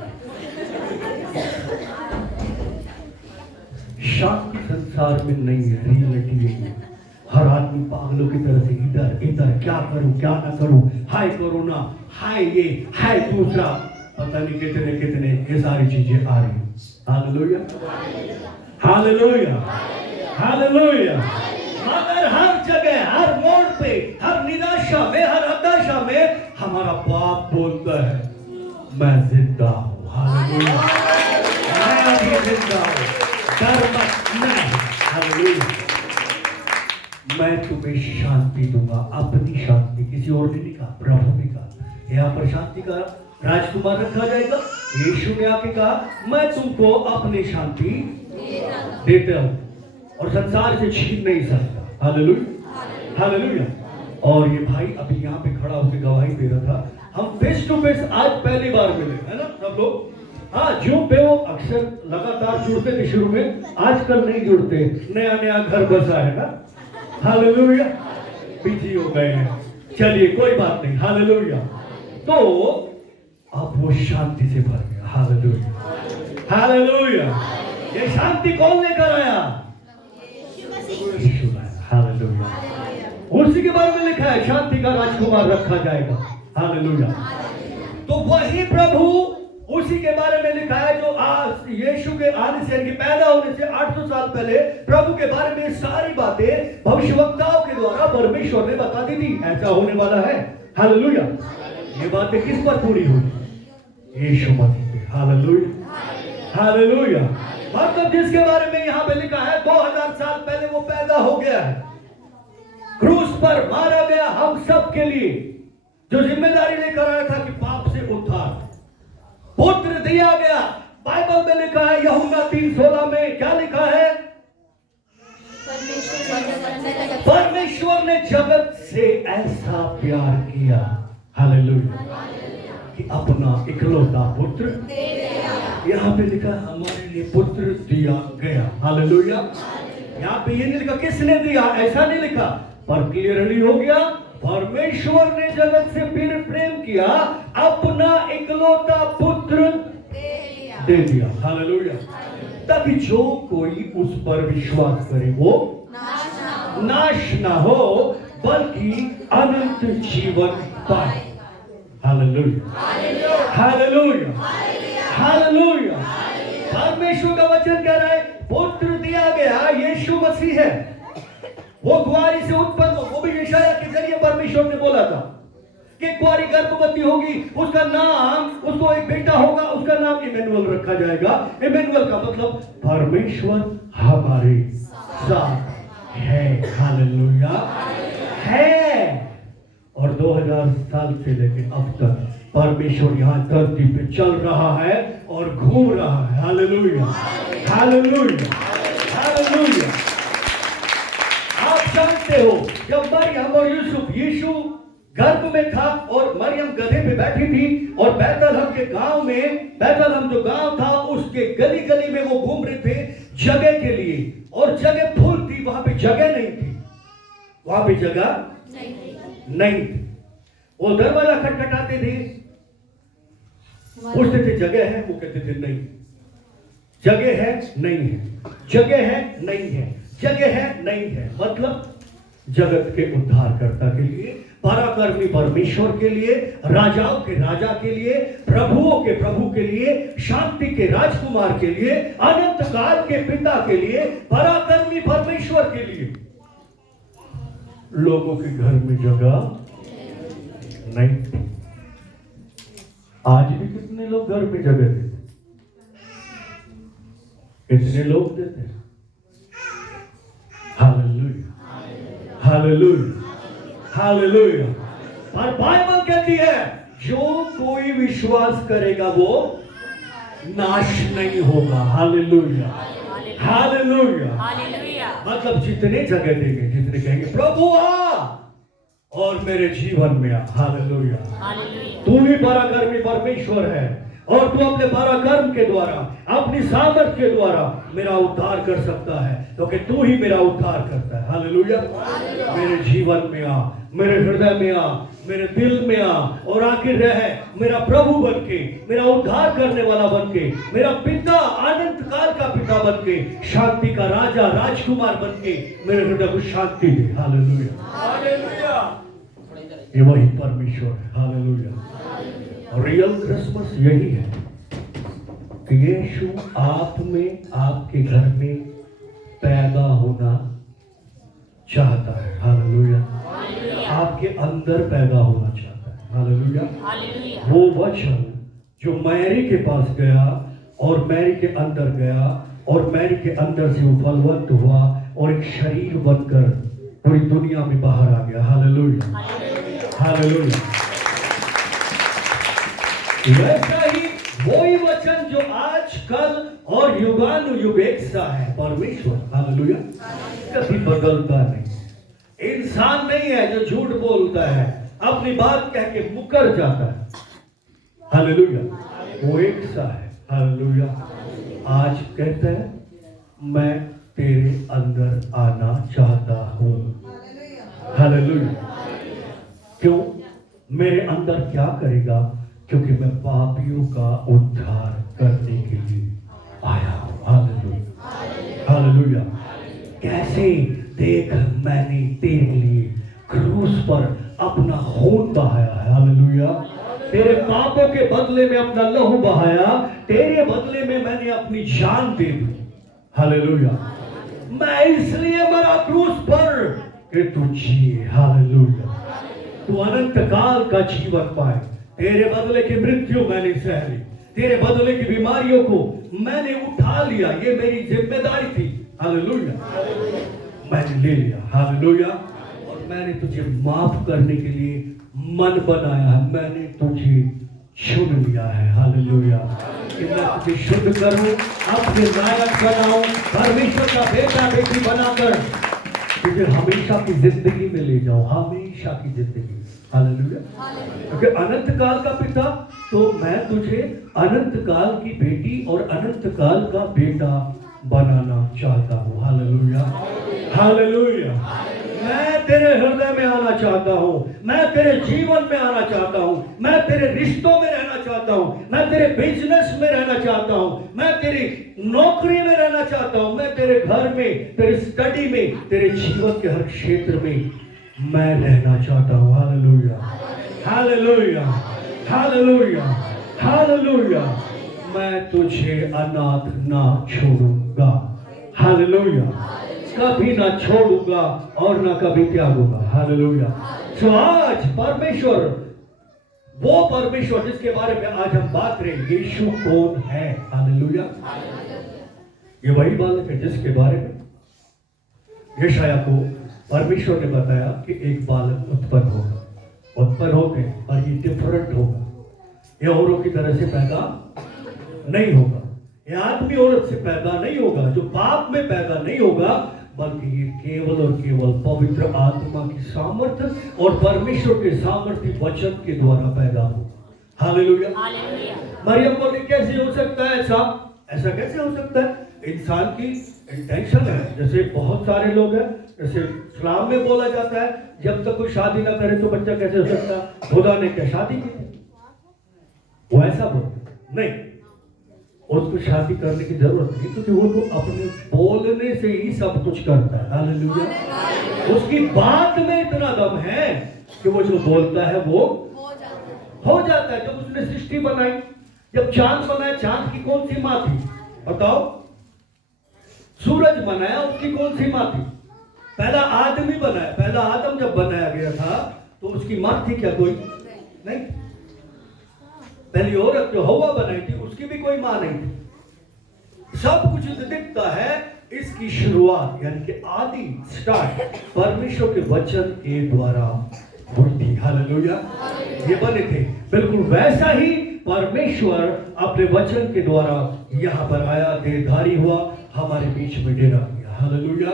शांति संसार में नहीं है, रियलिटी नहीं है। हर आदमी पागलों की तरह से इधर इधर, क्या करूं क्या ना करूं, हाय कोरोना, हाय ये, हाय दूसरा, पता नहीं कितने कितने ये सारी चीजें आ रही हैं। Hallelujah, hallelujah, hallelujah. मगर हर जगह, हर मोड़ पे, हर निराशा में, हर हताशा में हमारा बाप बोलता है, मैं जिंदा हूं। हालेलुया, मैं अभी जिंदा हूं, डर मत। हालेलुया, मैं तुम्हें शांति दूंगा, अपनी शांति, किसी और ने नहीं कहा, प्रभु ने कहा। यहाँ पर शांति का राजकुमार रखा जाएगा। यीशु ने आके कहा, मैं तुमको अपनी शांति देता हूं और संसार से छीन नहीं सकता। Hallelujah, hallelujah. और ये भाई अभी यहाँ पे खड़ा होकर गवाही दे रहा था, हम फेस टू फेस आज पहली बार मिले, है ना सब लोग। हाँ, जूम पे वो अक्सर लगातार जुड़ते थे शुरू में, आजकल नहीं जुड़ते, नया नया घर बसा है ना। हालेलुया। बिजी हो गए हैं, चलिए कोई बात नहीं, हालेलुया। तो अब वो शांति से भर गया, हालेलुया हालेलुया। ये शांति कौन लेकर आया? यीशु लाया, हालेलुया। उसी के बारे में लिखा है, शांति का राजकुमार रखा जाएगा, हालेलुया। तो वही प्रभु, उसी के बारे में लिखा है जो आज यीशु के आने से, यानी पैदा होने से 800 साल पहले प्रभु के बारे में सारी बातें भविष्यवक्ताओं के द्वारा परमेश्वर ने बता दी थी, ऐसा होने वाला है, हालेलुया। ये बातें किस पर पूरी हुई? यीशु मसीह पे, हालेलुया हालेलुया। मतलब जिसके बारे में यहाँ पे लिखा है 2000 साल पहले वो पैदा हो गया है, क्रूस पर मारा गया हम सब के लिए, जो जिम्मेदारी लेकर आया था कि पाप से उद्धार, पुत्र दिया गया। बाइबल में लिखा है यूहन्ना 3:16 में क्या लिखा है? परमेश्वर ने जगत से ऐसा प्यार किया, हालेलुया, कि अपना इकलौता पुत्र दे दिया। यहाँ पे लिखा हमारे लिए पुत्र दिया गया, हालेलुया। यहाँ पे ये नहीं लिखा किसने दिया, ऐसा नहीं लिखा, पर क्लियरली हो गया परमेश्वर ने जगत से फिर प्रेम किया, अपना इकलौता पुत्र दे दिया, हालेलुया, ताकि जो कोई उस पर विश्वास करे वो नाश ना हो बल्कि अनंत जीवन पाए, हालेलुया हालेलुया हालेलुया। परमेश्वर का वचन कह रहा है पुत्र दिया गया, यीशु मसीह है, वो कुंवारी से उत्पन्न हो। वो भी यशायाह के जरिए परमेश्वर ने बोला था कि कुंवारी गर्भवती होगी, उसका नाम, उसको एक बेटा होगा, उसका नाम इमैनुअल रखा जाएगा। इमैनुअल का मतलब परमेश्वर हमारे साथ है, हालेलुया है। और 2000 साल से लेकर अब तक परमेश्वर यहाँ धरती पे चल रहा है और घूम रहा है, हालेलुया हालेलुया हालेलुया। आप जानते हो जब मरियम और यूसुफ, यीशु गर्भ में था और मरियम गधे पे बैठी थी, और बैतलहम के गांव में, बैतलहम जो गांव था उसके गली गली में वो घूम रहे थे जगह के लिए, और जगह फुल थी, वहां पे जगह नहीं थी, वहां पे जगह नहीं थी। वो दरवाजा खटखटाते थे, पूछते थे जगह है, वो कहते थे नहीं, जगह है नहीं है, जगह है नहीं है, जगह है नहीं है। मतलब जगत के उद्धारकर्ता के लिए, पराक्रमी परमेश्वर के लिए, राजाओं के राजा के लिए, प्रभुओं के प्रभु के लिए, शांति के राजकुमार के लिए, अनंत काल के पिता के लिए, पराक्रमी परमेश्वर के लिए लोगों के घर में जगह नहीं। आज भी कितने लोग घर में जगह देते, कितने लोग देते हैं, हालेलुया हालेलुया हालेलुया। पर बाइबल कहती है जो कोई विश्वास करेगा वो नाश नहीं होगा, हालेलुया हालेलुया। मतलब जितने जगह देंगे, जितने कहेंगे प्रभु आ और मेरे जीवन में आ, हालेलुया। तू ही पराक्रमी परमेश्वर है और तू अपने पराक्रम के द्वारा, अपनी सामर्थ के द्वारा मेरा उद्धार कर सकता है, क्योंकि तू ही मेरा उद्धार करता है, हालेलुया। मेरे जीवन में आ, मेरे हृदय में आ, मेरे दिल में आ और आखिर रह मेरा प्रभु बनके, मेरा उद्धार करने वाला बनके, मेरा पिता, अनंत काल का पिता बनके, शांति का राजा, राजकुमार बनके मेरे हृदय को शांति दे, हालेलुया। ये वही परमेश्वर है, हालेलुया। रियल क्रिसमस यही है कि यीशु आप में, आपके घर में पैदा होना चाहता है, हालेलुया। आपके अंदर पैदा होना चाहता है, हालेलुया। वो वचन जो मैरी के पास गया और मैरी के अंदर गया और मैरी के अंदर से वो फलवंत हुआ और एक शरीर बनकर पूरी दुनिया में बाहर आ गया, हालेलुया हालेलुया। वैसा ही वही वचन जो आज, कल और युगानुयुग एक सा है, परमेश्वर, हालेलुया, कभी बदलता नहीं। इंसान नहीं है जो झूठ बोलता है, अपनी बात कह के मुकर जाता है, हालेलुया। वो एक सा है, हालेलुया। आज कहता है मैं तेरे अंदर आना चाहता हूं, हालेलुया। क्यों? मेरे अंदर क्या करेगा? क्योंकि मैं पापियों का उद्धार करने के लिए आया हूं। Hallelujah, hallelujah. कैसे? देख, मैंने तेरे लिए क्रूस पर अपना खून बहाया है। हालेलुया। तेरे पापों के बदले में अपना लहू बहाया, तेरे बदले में मैंने अपनी जान दे दी। हालेलुया। मैं इसलिए मरा क्रूस पर कि तू जिए। हालेलुया। तू अनंत काल का जीवन पाए। तेरे बदले की मृत्यु मैंने सह ली, तेरे बदले की बीमारियों को मैंने उठा लिया। ये मेरी जिम्मेदारी थी। हालेलुया। मैंने ले लिया। हालेलुया। और मैंने तुझे माफ करने के लिए मन बनाया है। मैंने तुझे चुन लिया है। हालेलुया। कि मैं तुझे शुद्ध करूं, अपने लायक बनाऊं, परमेश्वर का बेटा बेटी बनाकर तुझे हमेशा की जिंदगी में ले जाऊं। हमेशा की जिंदगी। हालेलुया। क्योंकि अनंत काल का पिता, तो मैं तुझे अनंत काल की बेटी और अनंत काल का बेटा बनाना चाहता हूं। Hallelujah, hallelujah. मैं तेरे हृदय में आना चाहता हूं, मैं तेरे जीवन में आना चाहता हूं, मैं तेरे रिश्तों में रहना चाहता हूं, मैं तेरे बिजनेस में रहना चाहता हूं, मैं तेरी नौकरी में रहना चाहता हूं, मैं तेरे घर में, तेरे स्टडी में, तेरे जीवन के हर क्षेत्र में मैं रहना चाहता हूं। Hallelujah, hallelujah, hallelujah, hallelujah. मैं तुझे अनाथ ना छोड़ूंगा। हालेलुया। कभी ना छोड़ूंगा और ना कभी त्यागूंगा। हालेलुया। तो आज परमेश्वर, वो परमेश्वर जिसके बारे में आज हम बात करें, यीशु कौन है? हालेलुया। ये वही बालक है जिसके बारे में यशायाह को परमेश्वर ने बताया कि एक बालक उत्पन्न होगा। उत्पन्न होते और ये डिफरेंट होगा, ये औरों की तरह से पैदा नहीं होगा, ये आदमी औरत से पैदा नहीं होगा, जो पाप में पैदा नहीं होगा, बल्कि ये केवल और केवल पवित्र आत्मा की सामर्थ्य और परमेश्वर के सामर्थ्य वचन के द्वारा पैदा हो। हालेलुया। मरियम बोले कैसे हो सकता है? ऐसा कैसे हो सकता है? इंसान की इंटेंशन है। जैसे बहुत सारे लोग हैं, जैसे इस्लाम में बोला जाता है जब तक कोई शादी ना करे तो बच्चा कैसे हो सकता? खुदा ने क्या शादी की थी? वो ऐसा बोलते नहीं, उसको शादी करने की जरूरत नहीं, क्योंकि वो तो अपने बोलने से ही सब कुछ करता है। हालेलुया। उसकी बात में इतना दम है कि वो जो बोलता है वो हो जाता है। जब उसने सृष्टि बनाई, जब चांद बनाया, चांद की कौन सी माँ थी? बताओ। सूरज बनाया, उसकी कौन सी माँ थी? पहला आदमी बनाया, पहला आदम जब बनाया गया था तो उसकी माँ थी क्या? कोई नहीं। पहली औरत जो हवा बनाई थी उसकी भी कोई मां नहीं थी। सब कुछ दिखता है, इसकी शुरुआत यानी कि आदि स्टार्ट परमेश्वर के वचन के द्वारा हुई थी। हालेलुया। ये बने थे। बिल्कुल वैसा ही परमेश्वर अपने वचन के द्वारा यहाँ पर आया, देहधारी हुआ, हमारे बीच में डेरा किया। हालेलुया।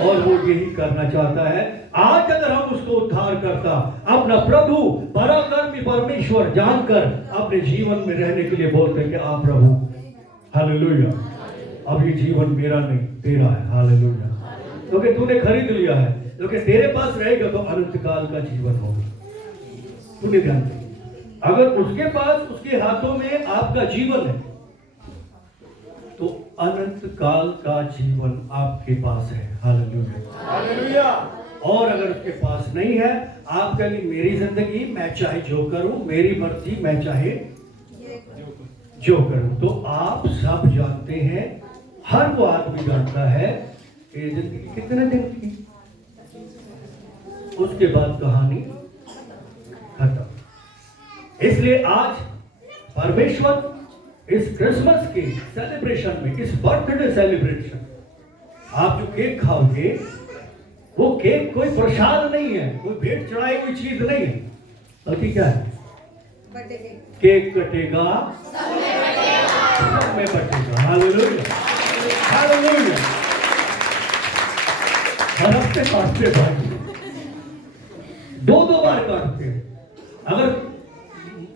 और वो यही करना चाहता है। आज अगर हम उसको उद्धार करता, अपना प्रभु पराक्रमी परमेश्वर जानकर अपने जीवन में रहने के लिए बोलते कि आप प्रभु, हालेलुया, अब ये जीवन मेरा नहीं तेरा है। हालेलुया। क्योंकि तूने खरीद लिया है, क्योंकि तेरे पास रहेगा तो अनंत काल का जीवन होगा। तूने ध्यान दिया, अगर उसके पास, उसके हाथों में आपका जीवन है तो अनंत काल का जीवन आपके पास है। Hallelujah, hallelujah. और अगर उसके पास नहीं है, आप कहेंगे मेरी जिंदगी मैं चाहे जो करूं, मेरी मर्जी मैं चाहे जो करूं। तो आप सब जानते हैं, हर वो आदमी जानता है कि जिंदगी कितने दिन की, उसके बाद कहानी खत्म। इसलिए आज परमेश्वर इस क्रिसमस के सेलिब्रेशन में, इस बर्थडे सेलिब्रेशन, आप जो केक खाओगे वो केक कोई प्रसाद नहीं है, कोई भेंट चढ़ाई हुई चीज नहीं है, बल्कि क्या है? केक कटेगा, सब में बटेगा। Hallelujah, hallelujah. हर हफ्ते काटते भाई, दो बार काटते हैं।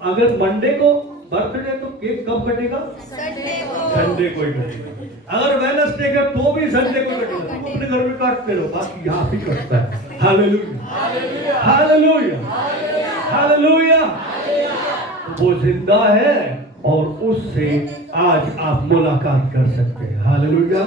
अगर मंडे को बर्थडे तो केक कब कटेगा? संडे को ही कटेगा। अगर वेडनेसडे का तो भी संडे को कटेगा। तुम अपने घर में काटते रहो, बाकी यहाँ भी कटता है। Hallelujah, hallelujah, hallelujah. वो जिंदा है और उससे आज आप मुलाकात कर सकते हैं। हालेलुया।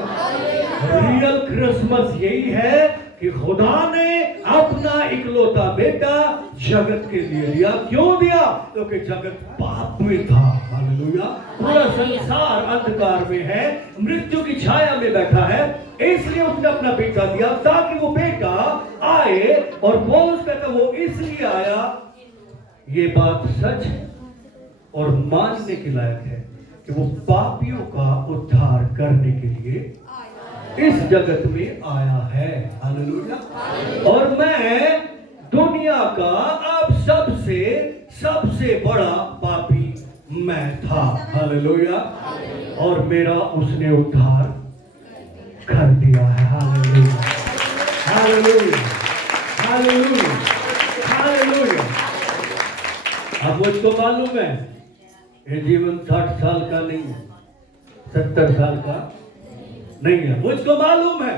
रियल क्रिसमस यही है कि खुदा ने अपना इकलौता बेटा जगत के लिए दिया। क्यों दिया? क्योंकि जगत पाप में था। हालेलुया। पूरा संसार अंधकार में है, मृत्यु की छाया में बैठा है, इसलिए उसने अपना बेटा दिया ताकि वो बेटा आए। और पौलुस कहता वो इसलिए आया, ये बात सच है और मानने के लायक है कि वो पापियों का उद्धार करने के लिए इस जगत में आया है। हालेलुया। और मैं दुनिया का अब सबसे बड़ा पापी मैं था। हालेलुया। और मेरा उसने उद्धार कर दिया है। Hallelujah, hallelujah, hallelujah, hallelujah. अब मुझको मालूम है ये जीवन 60 साल का नहीं है, 70 साल का नहीं है। मुझको मालूम है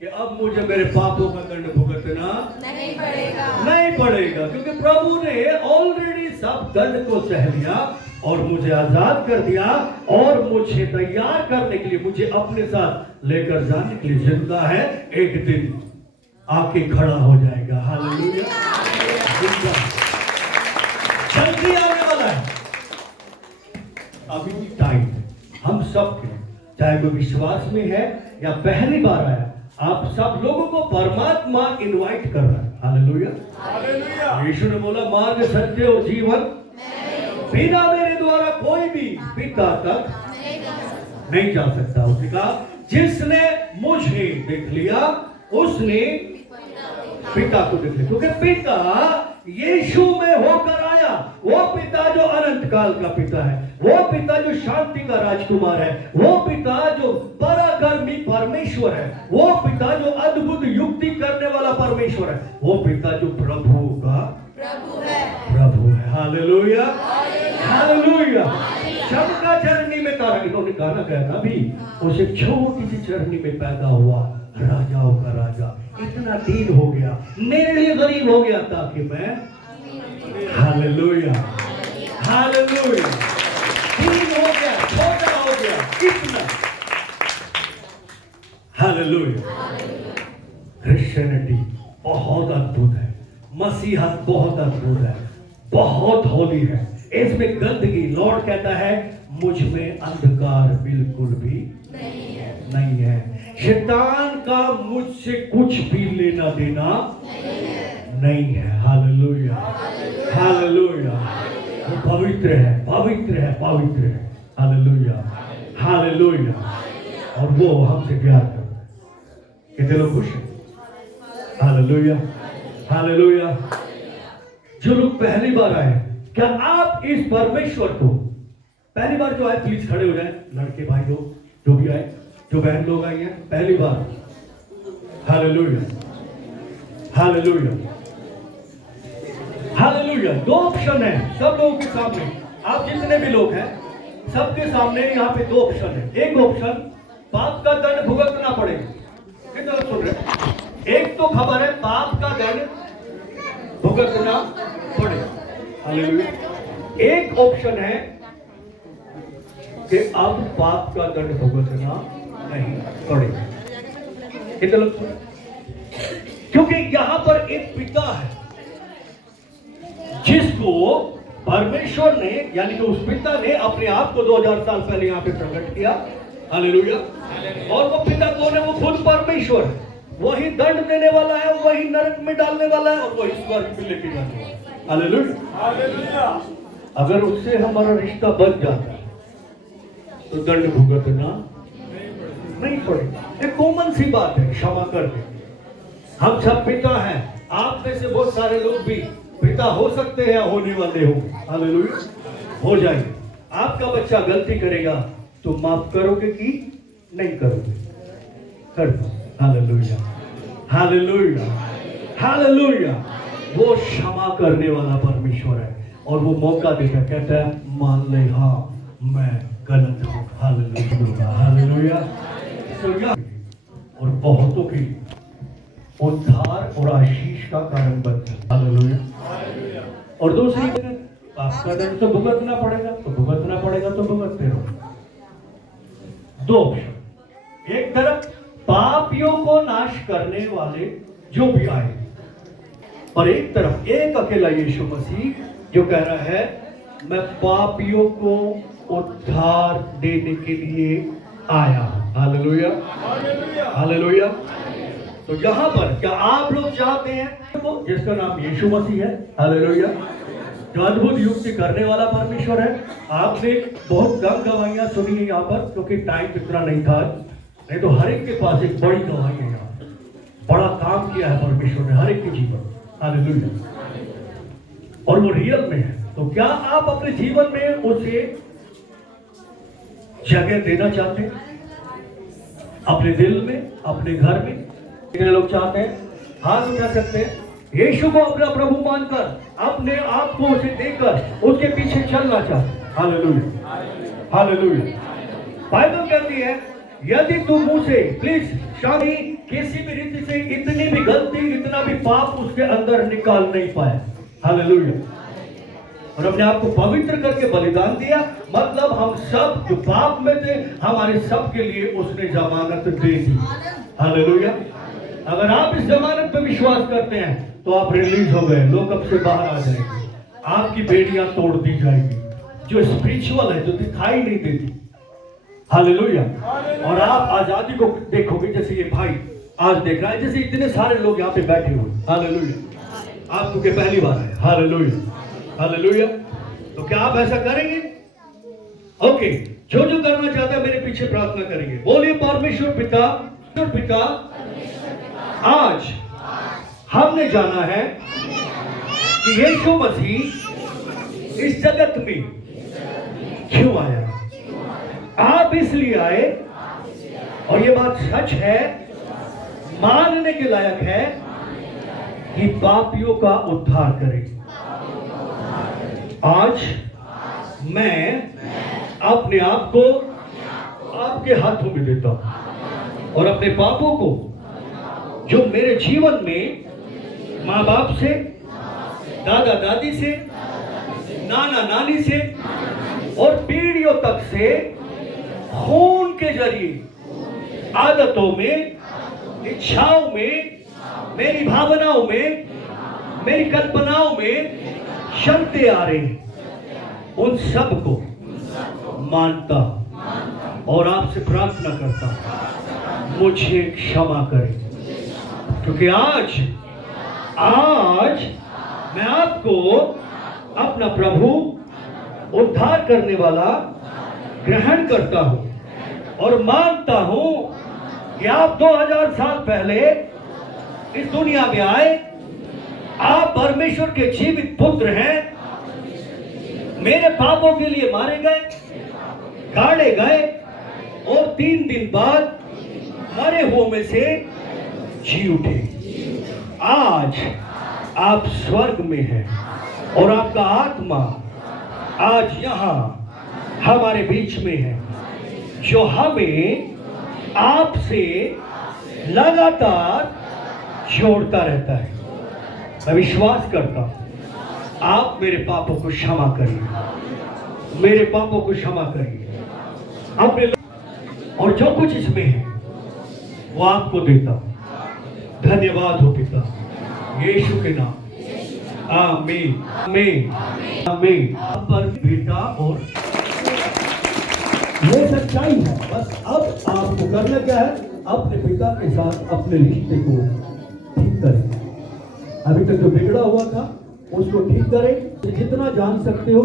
कि अब मुझे मेरे पापों का दंड भुगतना नहीं पड़ेगा, क्योंकि प्रभु ने ऑलरेडी सब दंड को सह लिया और मुझे आजाद कर दिया और मुझे तैयार करने के लिए, मुझे अपने साथ लेकर जाने के लिए जिंदा है। एक दिन आके खड़ा हो जाएगा। हालेलुया। जल्दी आने वाला है। अभी भी टाइम है हम सब के, चाहे कोई विश्वास में है या पहली बार आया, आप सब लोगों को परमात्मा इनवाइट कर रहा है। हालेलुया। यीशु ने बोला मार्ग, सत्य और जीवन, बिना मेरे द्वारा कोई भी पिता तक नहीं जा सकता। उसने कहा जिसने मुझे देख लिया उसने पिता को देख लिया, क्योंकि पिता यीशु में होकर आया। वो पिता जो अनंत काल का पिता है, वो पिता जो शांति का राजकुमार है, वो पिता जो पराक्रमी परमेश्वर है, वो पिता जो अद्भुत युक्ति करने वाला परमेश्वर है, वो पिता जो प्रभु का प्रभु है। Hallelujah, hallelujah. सबका चरनी में तारा, इन्होंने गाना गाया था भी, उसे छोटी सी चरनी में पैदा हुआ राजाओं का राजा, इतना दीन हो गया, मेरे लिए गरीब हो गया ताकि मैं, हालेलुया, हालेलुया, दीन हो गया, छोटा हो गया, इतना, हालेलुया। क्रिश्चियनिटी बहुत अद्भुत है, मसीहत बहुत अद्भुत है, बहुत होली है, इसमें गंदगी, लॉर्ड कहता है मुझ में अंधकार बिल्कुल भी नहीं है। शैतान का मुझसे कुछ भी लेना देना नहीं है। Hallelujah, hallelujah. वो पवित्र है, पवित्र है, पवित्र है। Hallelujah, hallelujah. और वो हमसे प्यार करता है। कितने लोग खुश हैं? Hallelujah, hallelujah. जो लोग पहली बार आए, क्या आप इस परमेश्वर को पहली बार जो आए प्लीज खड़े हो जाए, लड़के भाई लोग जो भी आए, जो बहन लोग आई हैं पहली बार। Hallelujah, hallelujah, hallelujah. दो ऑप्शन है सब लोगों के सामने, आप जितने भी लोग हैं सबके सामने यहाँ पे दो ऑप्शन है। एक ऑप्शन पाप का दंड भुगतना पड़ेगा, कितने लोग सुन रहे? एक तो खबर है पाप का दंड भुगतना पड़ेगा। हालेलुया। एक ऑप्शन है कि अब पाप का दंड भुगतना नहीं पड़ेगा। कितने लोग सुन? क्योंकि यहां पर एक पिता है जिसको परमेश्वर ने, यानी कि उस पिता ने अपने आप को 2000 साल पहले यहां पे प्रकट किया। हालेलुया। और वो पिता कौन है? वो खुद परमेश्वर है। वही दंड देने वाला है, वही नरक में डालने वाला है और वही स्वर्ग में लेके जाने वाला है। Hallelujah, hallelujah. अगर उससे हमारा रिश्ता बच जाता है तो दंड भुगतना नहीं पड़ेगा। एक कॉमन सी बात है, क्षमा कर दे। हम सब पिता हैं, आप में से बहुत सारे लोग भी पिता हो सकते हैं, होने वाले हो। हालेलुया, हो जाएंगे। आपका बच्चा गलती करेगा तो माफ करोगे कि नहीं करोगे? कर दो। Hallelujah, hallelujah, hallelujah. वो क्षमा करने वाला परमेश्वर है, और वो मौका देकर कहता है मान ले, हाँ मैं गलत हूँ। Hallelujah, hallelujah. तो और बहुतों के उद्धार और आशीष का कारण बनता है। हालेलुया। और दूसरी आपका दंड तो भुगतना पड़ेगा, तो भुगतना पड़ेगा, तो भुगतते रहो। दो ऑप्शन, एक तरफ पापियों को नाश करने वाले जो भी आए, और एक तरफ एक अकेला यीशु मसीह जो कह रहा है मैं पापियों को उद्धार देने के लिए आया। Hallelujah, hallelujah. तो यहां पर क्या आप लोग चाहते हैं जिसका नाम यीशु मसीह है, हालेलुया, जो अद्भुत युक्ति करने वाला परमेश्वर है। आपने बहुत कम गवाहियां सुनी है यहाँ पर, क्योंकि टाइम इतना नहीं था, नहीं तो हर एक के पास एक बड़ी गवाही है। यहाँ बड़ा काम किया है परमेश्वर ने हर एक के जीवन, हालेलुया, और वो रियल में है। तो क्या आप अपने जीवन में उसे जगह देना चाहते हैं? अपने दिल में, अपने घर में? कितने लोग चाहते हैं? हाथ उठा सकते हैं। यीशु को अपना प्रभु मानकर, अपने आप को उसे देकर उसके पीछे चलना चाहते हैं। Hallelujah, hallelujah. बाइबल कहती है यदि तू मुंह से प्लीज शादी किसी भी रीति से इतनी भी गलती, इतना भी पाप उसके अंदर निकाल नहीं पाए, हालेलुया, और अपने आप को पवित्र करके बलिदान दिया, मतलब हम सब जो पाप में थे हमारे सब के लिए उसने जमानत दे दी। हालेलुया। अगर आप इस जमानत पे विश्वास करते हैं तो आप रिलीज हो गए, लोग अब से बाहर आ जाएंगे, आपकी बेड़ियां तोड़ दी जाएगी जो स्पिरिचुअल है, जो दिखाई नहीं देती। हालेलुया। और आप आजादी को देखोगे, जैसे ये भाई आज देख रहा है, जैसे इतने सारे लोग यहाँ पे बैठे हुए, हालेलुया, आप क्योंकि पहली बार है, हालेलुया, हालेलुया। तो क्या आप ऐसा करेंगे? ओके, जो जो करना चाहता है मेरे पीछे प्रार्थना करेंगे। बोलिए परमेश्वर पिता, पिता, आज हमने जाना है कि यीशु मसीह इस जगत में क्यों आया। आप इसलिए आए, और ये बात सच है, मानने के लायक है कि पापियों का उद्धार करे। आज मैं अपने आप को आपके हाथों में देता हूं, और अपने पापों को जो मेरे जीवन में माँ बाप से, दादा दादी से, नाना नानी से और पीढ़ियों तक से खून के जरिए आदतों में, इच्छाओं में, मेरी भावनाओं में, मेरी कल्पनाओं में शंकते आ रहे हैं, उन सब को मानता और आपसे प्रार्थना करता मुझे क्षमा करें, क्योंकि आज मैं आपको अपना प्रभु, उद्धार करने वाला ग्रहण करता हूं और मानता हूं कि आप 2000 साल पहले इस दुनिया में आए, आप परमेश्वर के जीवित पुत्र हैं, मेरे पापों के लिए मारे गए, गाड़े गए, और 3 दिन बाद मरे हुओं में से जी उठे। आज आप स्वर्ग में हैं और आपका आत्मा आज यहाँ हमारे बीच में है, जो हमें आपसे लगातार जोड़ता रहता है। मैं विश्वास करता हूं आप मेरे पापों को क्षमा करिए, मेरे पापों को क्षमा करिए, अपने, और जो कुछ इसमें है वो आपको देता हूं। धन्यवाद हो पिता, यीशु के नाम, आमीन, आमीन, आमीन। पर बेटा, और ये सच्चाई है। बस अब आपको करना क्या है, अपने पिता के साथ अपने रिश्ते को ठीक करें। अभी तक जो बिगड़ा हुआ था उसको ठीक करें, जितना जान सकते हो।